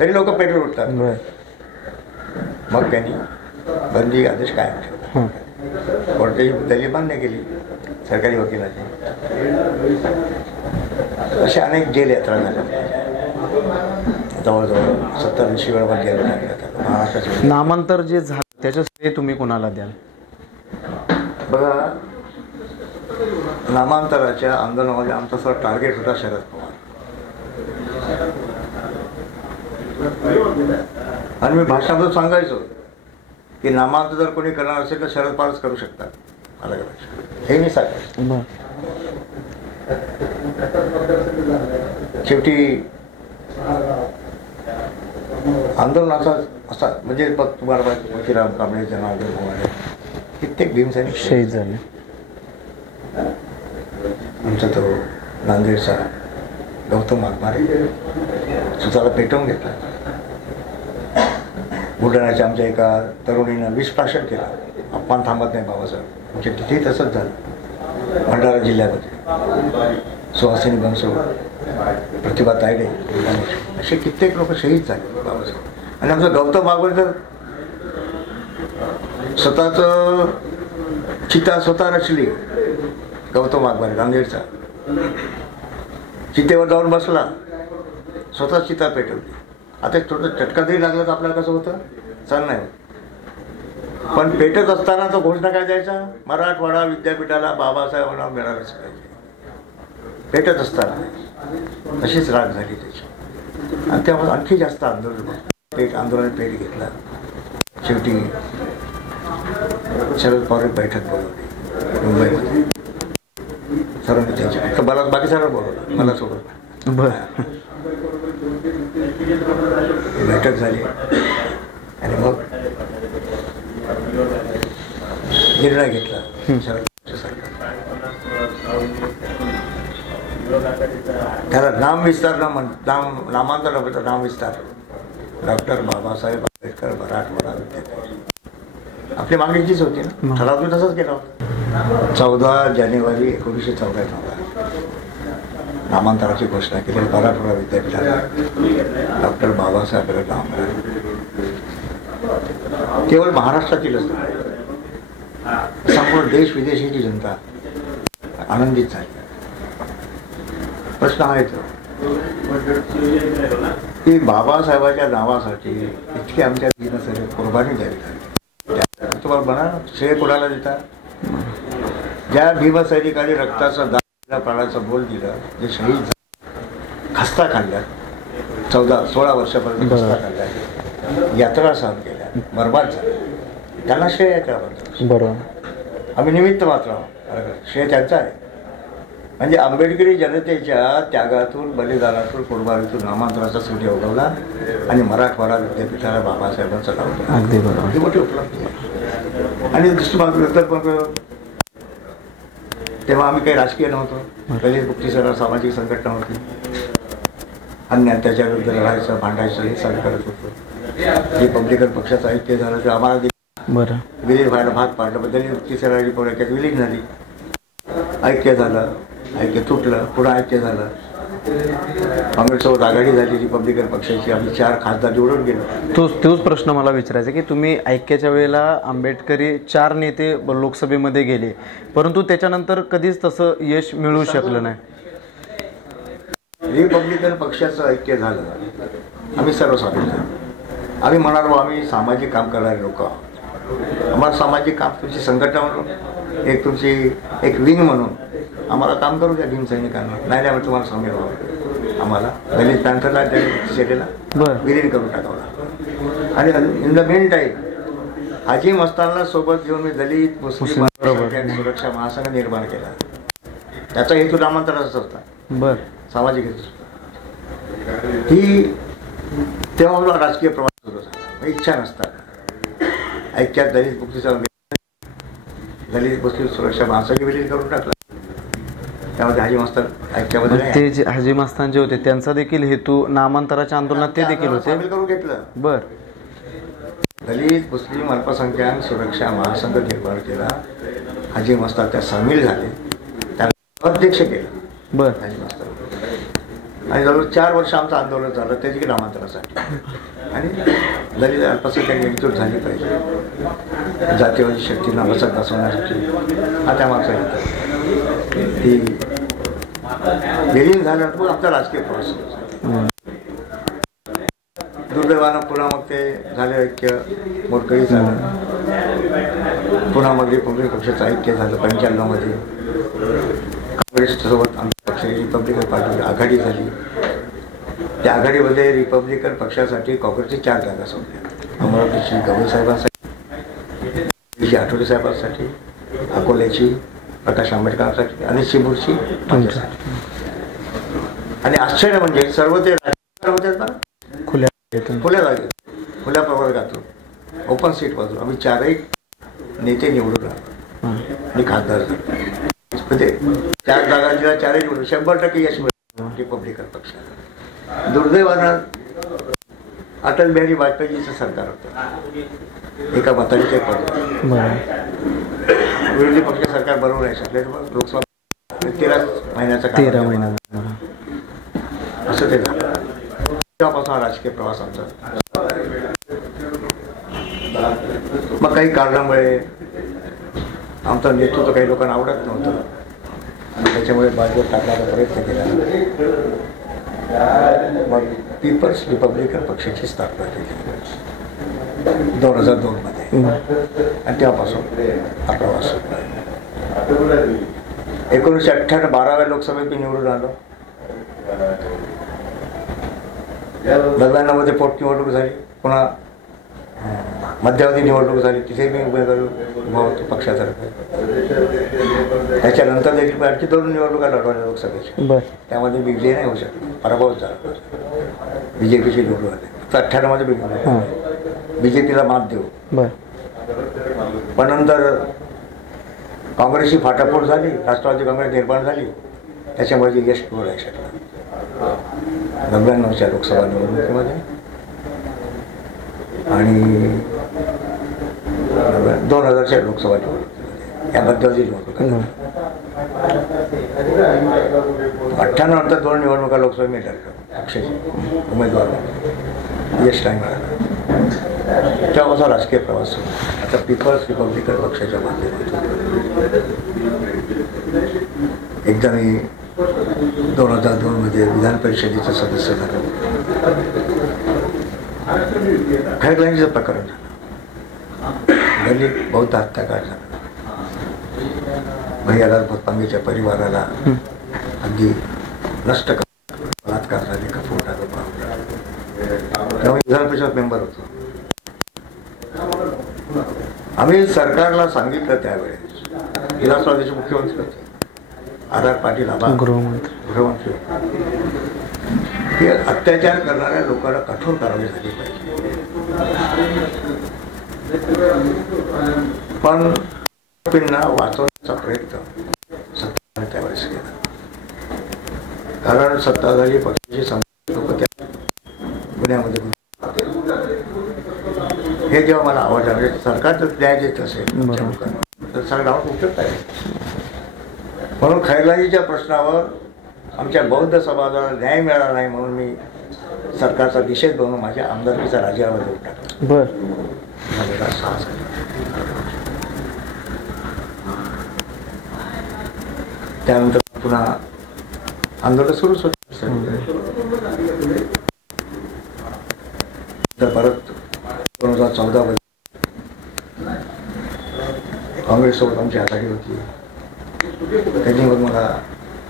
तरी लोक पेटून उठतात. मग त्यांनी बंदी आदेश कायम ठेवला. कोणत्याही मुद्द्याची मान्य केली सरकारी वकिलांनी. अशा अनेक जेल यात्रा झाल्या, जवळजवळ 70-80 वेळा जेल टाकण्यात महाराष्ट्राचे. नामांतर जे झालं त्याचं श्रेय तुम्ही कोणाला द्याल? बघा, नामांतराच्या आंदोलनामध्ये आमचा सर टार्गेट होता शरद पवार. आणि मी भाषणामधून सांगायचो की नामांतर जर कोणी करणार असेल तर शरद पवारच करू शकतात, अलग अलग, हे मी सांगायचं. शेवटी आंदोलनाचा असा म्हणजे बघ, तुम्हाला मोतीराम कांबळे, जनार्दन मोहन, कित्येक भीमसैनिक शहीद झाले. आमचा तो नांदेडचा गौतम वाघमारे स्वतःला पेटवून घेतला. बुलढाण्याच्या आमच्या एका तरुणीनं विषप्राशन केला. अपमान थांबत नाही बाबासाहेब, म्हणजे तिथेही तसंच झालं. भंडारा जिल्ह्यामध्ये सुहासिनी बनसोड, प्रतिभा तायडे, असे कित्येक लोक शहीद झाले बाबासाहेब. आणि आमचा गौतम वाघमारे तर स्वतःचं चिता स्वतः रचली. गौतम वाघमारे नांदेडचा चितेवर जाऊन बसला, स्वतः चिता पेटवली. आता थोडं चटका जरी लागला तर आपल्याला कसं होतं, चाल नाही, पण पेटत असताना तो घोषणा काय द्यायचा, मराठवाडा विद्यापीठाला बाबासाहेबांना मिळालंच पाहिजे. पेटत असताना तशीच राग झाली त्याची. आणि त्यामुळे आणखी जास्त आंदोलन पेट घेतला. शेवटी शरद पवार बैठक बोलवली मुंबईमध्ये. सर्वांनी त्यांची, फक्त मला बाकी सर्व बोलवलं, मला सोडून. बैठक झाली आणि मग निर्णय घेतला शरद सरकार. त्याला नामविस्तार नामांतर नव्हतं, नामविस्तार. डॉक्टर बाबासाहेब आंबेडकर मराठवाडा विद्यापीठ आपली मागणीचीच होती ना, ठराव तसंच केला होता. 14 जानेवारी 1994 नामांतराची घोषणा केली. मराठवाडा विद्यापीठाला डॉक्टर बाबासाहेब आंबेडकर नाव मिळालं. केवळ महाराष्ट्रातीलच नाही, संपूर्ण देश विदेशाची जनता आनंदित झाली. प्रश्न आहे तो की बाबासाहेबाच्या नावासाठी इतकी आमच्या दिनसरी कुर्बानी द्यावी लागली. तुम्हाला म्हणा, श्रेय कोणाला देता? ज्या भीमसैनिकांनी रक्ताचा दान, प्राणाचा बोल दिला, जे शहीद झाले, खस्ता काढल्यात, 16 वर्षापर्यंत खस्ता काढल्या, यात्रा सहन केल्या, बरबाद झाल्या, त्यांना श्रेय आहे त्याबद्दल. बरोबर, आम्ही निमित्त मात्र आहोत, श्रेय त्यांचं आहे. म्हणजे आंबेडकरी जनतेच्या त्यागातून, बलिदानातून, कुर्बानीतून नामांतराचा सूर्य उगवला आणि मराठवाडा विद्यापीठाला बाबासाहेबांचं नाव दिलं. अगदी बरोबर, ही मोठी उपलब्धी आहे. आणि दृष्टिकोन तेव्हा आम्ही काही राजकीय नव्हतो, दलित मुक्तीसेना सामाजिक संघटना होती. अन्य अत्याचाराविरुद्ध लढायचं, भांडायचं हे सगळं करत होतो. रिपब्लिकन पक्षाचं ऐक्य झालं तर आम्हाला बरं विलीन व्हायला भाग पाडलं. दलित मुक्तीसेना रिपब्लिकेत विलीन झाली, ऐक्य झालं, ऐक्य तुटलं, पुन्हा ऐक्य झालं. काँग्रेससोबत आघाडी झाली रिपब्लिकन पक्षाची, आम्ही 4 खासदार निवडून गेलो. तोच प्रश्न मला विचारायचा की तुम्ही ऐक्याच्या वेळेला आंबेडकरी 4 नेते लोकसभेमध्ये गेले, परंतु त्याच्यानंतर कधीच तसं यश मिळू शकलं नाही. रिपब्लिकन पक्षाचं ऐक्य झालं, आम्ही सर्व स्वामी झालो. आम्ही म्हणालो आम्ही सामाजिक काम करणारे लोक आहोत. आम्हाला सामाजिक काम तुमची संघटना म्हणून, तुमची एक विंग म्हणून आम्हाला काम करू द्या भीमसैनिकांना. नाही आम्ही तुम्हाला सामील व्हावं. आम्हाला दलित पॅन्थरला, दलित सेनेला विलीन करून टाकावं लागतं. आणि इन द मेन टाईम हाजी मस्तानला सोबत घेऊन मी दलित मुस्लिम आणि सुरक्षा महासंघ निर्माण केला. त्याचा हेतू नामांतराचाच होता. बर. सामाजिक हेतू ही तेव्हा मला राजकीय प्रवास सुरू झाला. इच्छा नसताना ऐक्यात दलित मुक्तीचा दलित मुस्लिम सुरक्षा महासंघ विलीन करून टाकला. त्यामध्ये हाजी मस्तान ऐक्यामध्ये ते जे हाजी मस्तान जे होते त्यांचा देखील हेतू नामांतराच्या आंदोलनात ते देखील होते. सामील करून घेतलं. बर. दलित मुस्लिम अल्पसंख्याक सुरक्षा महासंघ निर्माण केला. हाजी मस्तान त्या सामील झाले. त्याला अध्यक्ष केलं. बर. हाजी मस्तान आणि जवळ 4 वर्ष आमचं आंदोलन झालं त्याची नामांतरासाठी. आणि दलित अल्पसंख्याक एकजूट झाली पाहिजे जातीवादी शक्तींना बसत बसवण्यासाठी हा त्यामागचा हेतू. ती विलीन झाल्यानंतर मग आमचा राजकीय प्रवास सुरू झाला. दुर्दैवानं पुन्हा मग ते झाले ऐक्य मोडकळी झालं. पुण्यामध्ये काँग्रेस पक्षाचं ऐक्य झालं 95 मध्ये. काँग्रेससोबत आमच्या पक्षाची रिपब्लिकन पार्टी आघाडी झाली. त्या आघाडीमध्ये रिपब्लिकन पक्षासाठी काँग्रेसची 4 जागा सोडल्या. अमरावतीची गवई साहेबांसाठी, आठवले साहेबांसाठी, अकोल्याची प्रकाश आंबेडकरांसाठी आणि चिमूरची माझ्यासाठी. आणि आश्चर्य म्हणजे सर्व ते राजकीय होते ना खुल्या जागेत खुल्या प्रवर्गातून ओपन सीटमधून आम्ही 4ही नेते निवडून आलो आणि खासदार झालो. म्हणजे 4 जागांच्या 4ही निवडून 100% यश मिळालं रिपब्लिकन पक्षाला. दुर्दैवानं अटल बिहारी वाजपेयीचं सरकार होतं. एका मताने ते पडलं. विरोधी पक्ष सरकार बनवू नाही शकले. मग लोकसभा 13 महिन्याचा 13 महिना असं ते झालं. तेव्हापासून राजकीय प्रवास आमचा. मग काही कारणामुळे आमचं नेतृत्व काही लोकांना आवडत नव्हतं. त्याच्यामुळे बाजूवर टाकण्याचा प्रयत्न केला. मग पीपल्स रिपब्लिकन पक्षाची स्थापना केली 2002 मध्ये. आणि तेव्हापासून हा प्रवास सुरू आहे. 1998 12व्या लोकसभेत मी निवडून आलो. 99 मध्ये पोटनिवडणूक झाली. पुन्हा मध्यावधी निवडणूक झाली. तिथे मी उमेदवारी उभा होतो पक्षातर्फे. त्याच्यानंतर देखील आणखी 2 निवडणुका लढवल्या लोकसभेच्या. त्यामध्ये मी विजय नाही होऊ शकलो. पराभव झाला. बीजेपीची निवडणूक आली. 98 मध्ये बीजेपीला मात देऊ. पण नंतर काँग्रेसची फाटाफूट झाली. राष्ट्रवादी काँग्रेस निर्माण झाली. त्याच्यामुळे जे यश मिळू नाही शकलं. 99च्या लोकसभा निवडणुकीमध्ये आणि 2000च्या लोकसभा निवडणुकीमध्ये या मध्यवर्ती निवडणुका. 98 नंतर 2 निवडणुका लोकसभा मी लढलो पक्षाची उमेदवार. यश नाही मिळालं. तेव्हापासून राजकीय प्रवास सुरू. आता पीपल्स रिपब्लिकन पक्षाच्या माध्यमातून एकदा मी 2002 मध्ये विधान परिषदेचं सदस्य झालो. खडकलांचं प्रकरण झालं. दलित बौद्ध हत्याकांड झाला. भैयालाल भोतपांगेच्या परिवाराला अगदी नष्ट कर बलात्कार झाले का फोटा तेव्हा विधान परिषद मेंबर होतो. आम्ही सरकारला सांगितलं त्यावेळेस. विधानसभेचे मुख्यमंत्री होते आर पाटील गृहमंत्री. हे अत्याचार करणाऱ्या लोकांना कठोर कारवाई झाली पाहिजे. पण वाचवण्याचा प्रयत्न सत्ताधारी त्यावेळेस केला. कारण सत्ताधारी पक्षाचे लोक त्या गुन्ह्यामध्ये हे जेव्हा मला आवडलं म्हणजे सरकार जर न्याय देत असेल तर सगळं नाव उपयुक्त आहे. म्हणून खैरलाजीच्या प्रश्नावर आमच्या बौद्ध समाजाला न्याय मिळाला नाही म्हणून मी सरकारचा निषेध बनवून माझ्या आमदारकीचा राजीनामा देऊन टाकला. माझ्याला 6 झाले. त्यानंतर पुन्हा आंदोलन सुरूच होतं. तर परत 2014 मध्ये काँग्रेससोबत आमची आघाडी होती. त्यांनी मग मला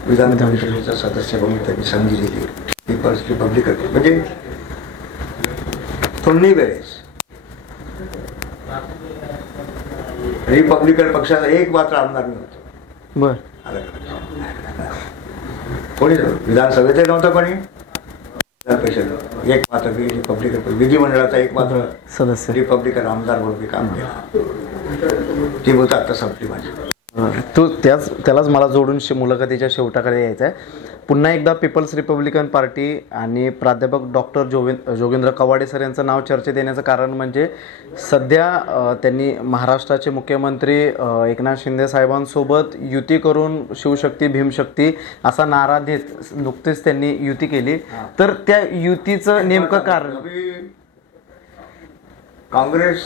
विधान परिषदेचा सदस्य म्हणून त्यांनी संधी दिली. पीपल्स रिपब्लिकन म्हणजे दोन्ही वेळेस रिपब्लिकन पक्षाचा एक मात्र आमदार मी होतो. बर. आलं का? कोणी विधानसभेतही नव्हतं, कोणी विधान परिषद एक मात्र मी रिपब्लिकन विधिमंडळाचा एक मात्र सदस्य. रिपब्लिकन आमदार म्हणून मी काम केलं. ती होतं आता संपली माझी. तो त्यालाच मला जोडून मुलाखतीच्या शेवटाकडे यायचं आहे. पुन्हा एकदा पीपल्स रिपब्लिकन पार्टी आणि प्राध्यापक डॉक्टर जोगेंद्र कवाडे सर यांचं नाव चर्चेत येण्याचं कारण म्हणजे सध्या त्यांनी महाराष्ट्राचे मुख्यमंत्री एकनाथ शिंदे साहेबांसोबत युती करून शिवशक्ती भीमशक्ती असा नारा देत नुकतीच त्यांनी युती केली. तर त्या युतीचं नेमकं कारण काँग्रेस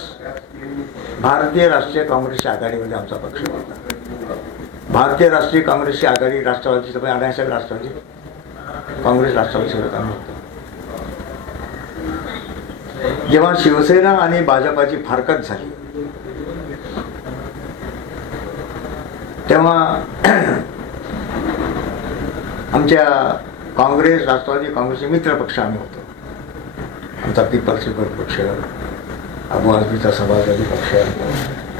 भारतीय राष्ट्रीय काँग्रेसच्या आघाडीमध्ये आमचा पक्ष होता. भारतीय राष्ट्रीय काँग्रेसची आघाडी राष्ट्रवादी सगळे आणायचं, राष्ट्रवादी काँग्रेस राष्ट्रवादी सगळं काम होतं. जेव्हा शिवसेना आणि भाजपाची फारकत झाली तेव्हा आमच्या काँग्रेस राष्ट्रवादी काँग्रेसचे मित्र पक्ष आम्ही होतो. आमचा पीपल्स रिपब्लिकन पक्ष, अबू आझमीचा समाजवादी पक्ष,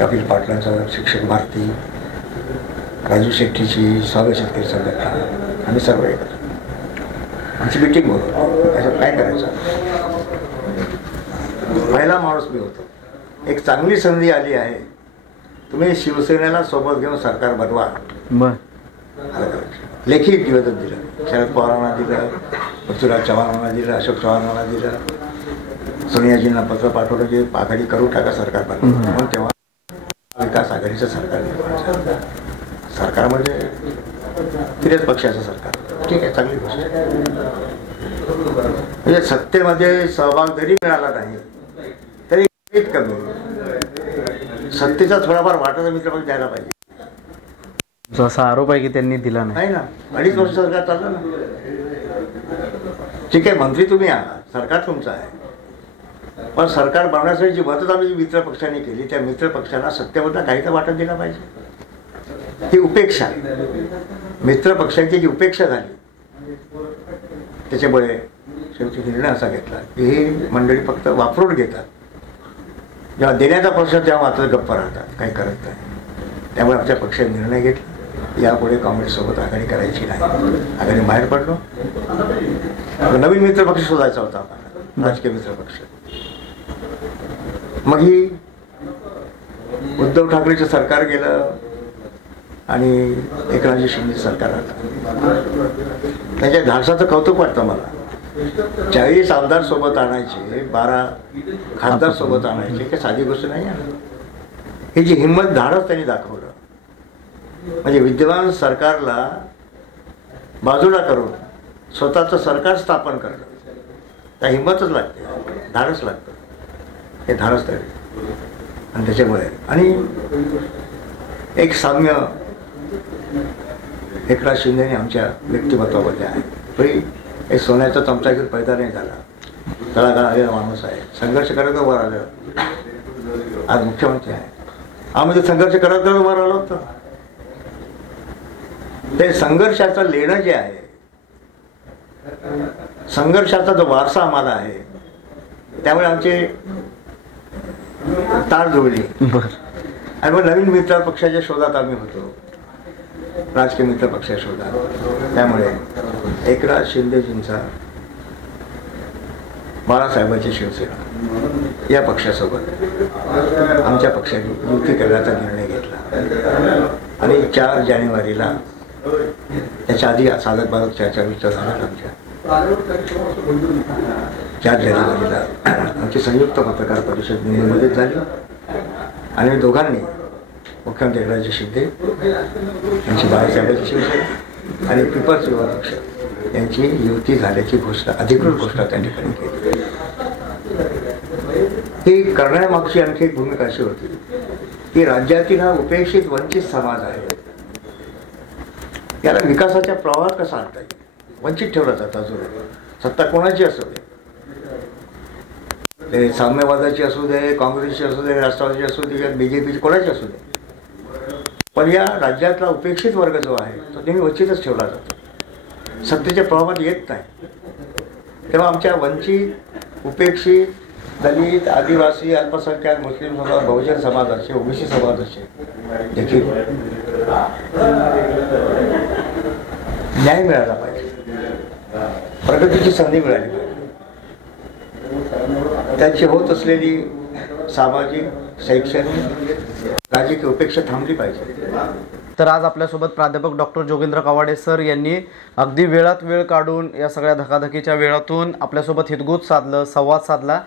कपिल पाटलांचा शिक्षक भारती, राजू शेट्टीची स्वागत शेतकरी संघटना, आम्ही सर्व एकत्र आमची मिटिंग होतो. त्याच्यात काय करायचं, पहिला माणूस मी होतो. एक चांगली संधी आली आहे, तुम्ही शिवसेनेला सोबत घेऊन सरकार बनवा. लेखी निवेदन दिलं, शरद पवारांना दिलं, पृथ्वीराज चव्हाणांना दिलं, अशोक चव्हाणांना दिलं, सोनियाजींना पत्र पाठवलं की आघाडी करू टाका, सरकार बनवा. म्हणून तेव्हा विकास आघाडीचं सरकार, सरकार म्हणजे तिथेच पक्षाचं सरकार. ठीक आहे, चांगली गोष्ट आहे. म्हणजे सत्तेमध्ये सहभाग जरी मिळाला नाही तरी कमी, सत्तेचा थोडाफार वाटा तर मित्रपक्ष द्यायला पाहिजे. असा आरोप आहे की त्यांनी दिला नाही ना. 2.5 वर्ष सरकार चाललं ना. ठीक आहे, मंत्री तुम्ही आहात, सरकार तुमचं आहे, पण सरकार बनवण्यासाठी जी मदत आम्ही मित्र पक्षाने केली त्या मित्र पक्षाला सत्तेमधला काही तर वाटा दिला पाहिजे. ही उपेक्षा, मित्र पक्षांची जी उपेक्षा झाली त्याच्यामुळे शेवटी निर्णय असा घेतला की ही मंडळी फक्त वापरून घेतात, जेव्हा देण्याचा प्रश्न तेव्हा मात्र गप्प राहतात, काही करत नाही. त्यामुळे आमच्या पक्षाने निर्णय घेतला यापुढे काँग्रेससोबत आघाडी करायची नाही. आघाडी बाहेर पडलो, नवीन मित्रपक्ष शोधायचा होता आम्हाला, राजकीय मित्रपक्ष. मग ही उद्धव ठाकरेचं सरकार गेलं आणि एकनाथजी शिंदे सरकार आलं. त्यांच्या धाडसाचं कौतुक वाटतं मला. 40 आमदार सोबत आणायचे, 12 खासदार सोबत आणायचे, काही साधी गोष्ट नाही आहे. ही जी हिंमत, धाडस त्यांनी दाखवलं, म्हणजे विद्यमान सरकारला बाजूला करून स्वतःचं सरकार स्थापन करणं, त्या हिंमतच लागते, धाडस लागतं. हे धाडस तरी आणि त्याच्यामुळे आणि एक साम्य एकनाथ शिंदेने आमच्या व्यक्तिमत्वामध्ये आहे. तरी एक सोन्याचा चमचा घेऊन पैदा नाही झाला, तळागाळ आलेला माणूस आहे, संघर्ष करत वर आलं, आज मुख्यमंत्री आहे. आम्ही ते संघर्ष करत वर आलो होतो. ते संघर्षाचं लेणं जे आहे, संघर्षाचा जो वारसा आम्हाला आहे, त्यामुळे आमचे तार जुळली आणि मग नवीन मित्र पक्षाच्या शोधात आम्ही होतो, राजकीय मित्र पक्षाच्या शोधात. त्यामुळे एकनाथ शिंदेजींचा, बाळासाहेबांची शिवसेना या पक्षासोबत आमच्या पक्षाने युती करण्याचा निर्णय घेतला आणि 4 जानेवारीला, त्याच्या आधी साधक बाधक चर्चा विचार झाला आमच्या, 4 जानेवारीला आमची संयुक्त पत्रकार परिषद मुंबईमध्ये झाली आणि दोघांनी, मुख्यमंत्री एकनाथजी शिंदे यांची बाळासाहेबांची शिवसेना आणि पीपल्स रिपब्लिकन पक्ष यांची युती झाल्याची घोषणा, अधिकृत घोषणा त्या ठिकाणी केली. ही करण्यामागची आणखी एक भूमिका अशी होती की राज्यातील हा उपेक्षित वंचित समाज आहे, याला विकासाच्या प्रवाहात कसा आणता येईल. वंचित ठेवला जातं अजून, सत्ता कोणाची असू दे, ते साम्यवादाची असू दे, काँग्रेसची असू दे, राष्ट्रवादीची असू दे, BJPची, कोणाची असू दे, पण या राज्यातला उपेक्षित वर्ग जो आहे तो नेहमी वंचितच ठेवला जातो, सत्तेच्या प्रभावात येत नाही. तेव्हा आमच्या वंचित, उपेक्षित दलित, आदिवासी, अल्पसंख्याक, मुस्लिम समाज, बहुजन समाज असे, ओबीसी समाज असे देखील न्याय मिळाला पाहिजे, प्रगतीची संधी मिळाली पाहिजे, त्यांची होत असलेली सामाजिक, शैक्षणिक, राजकीय उपेक्षा थांबली पाहिजे. तर आज आपल्यासोबत प्राध्यापक डॉक्टर जोगेंद्र कवाडे सर यांनी अगदी वेळात वेळ काढून या सगळ्या धकाधकीच्या वेळातून आपल्यासोबत हितगुज साधलं, संवाद साधला.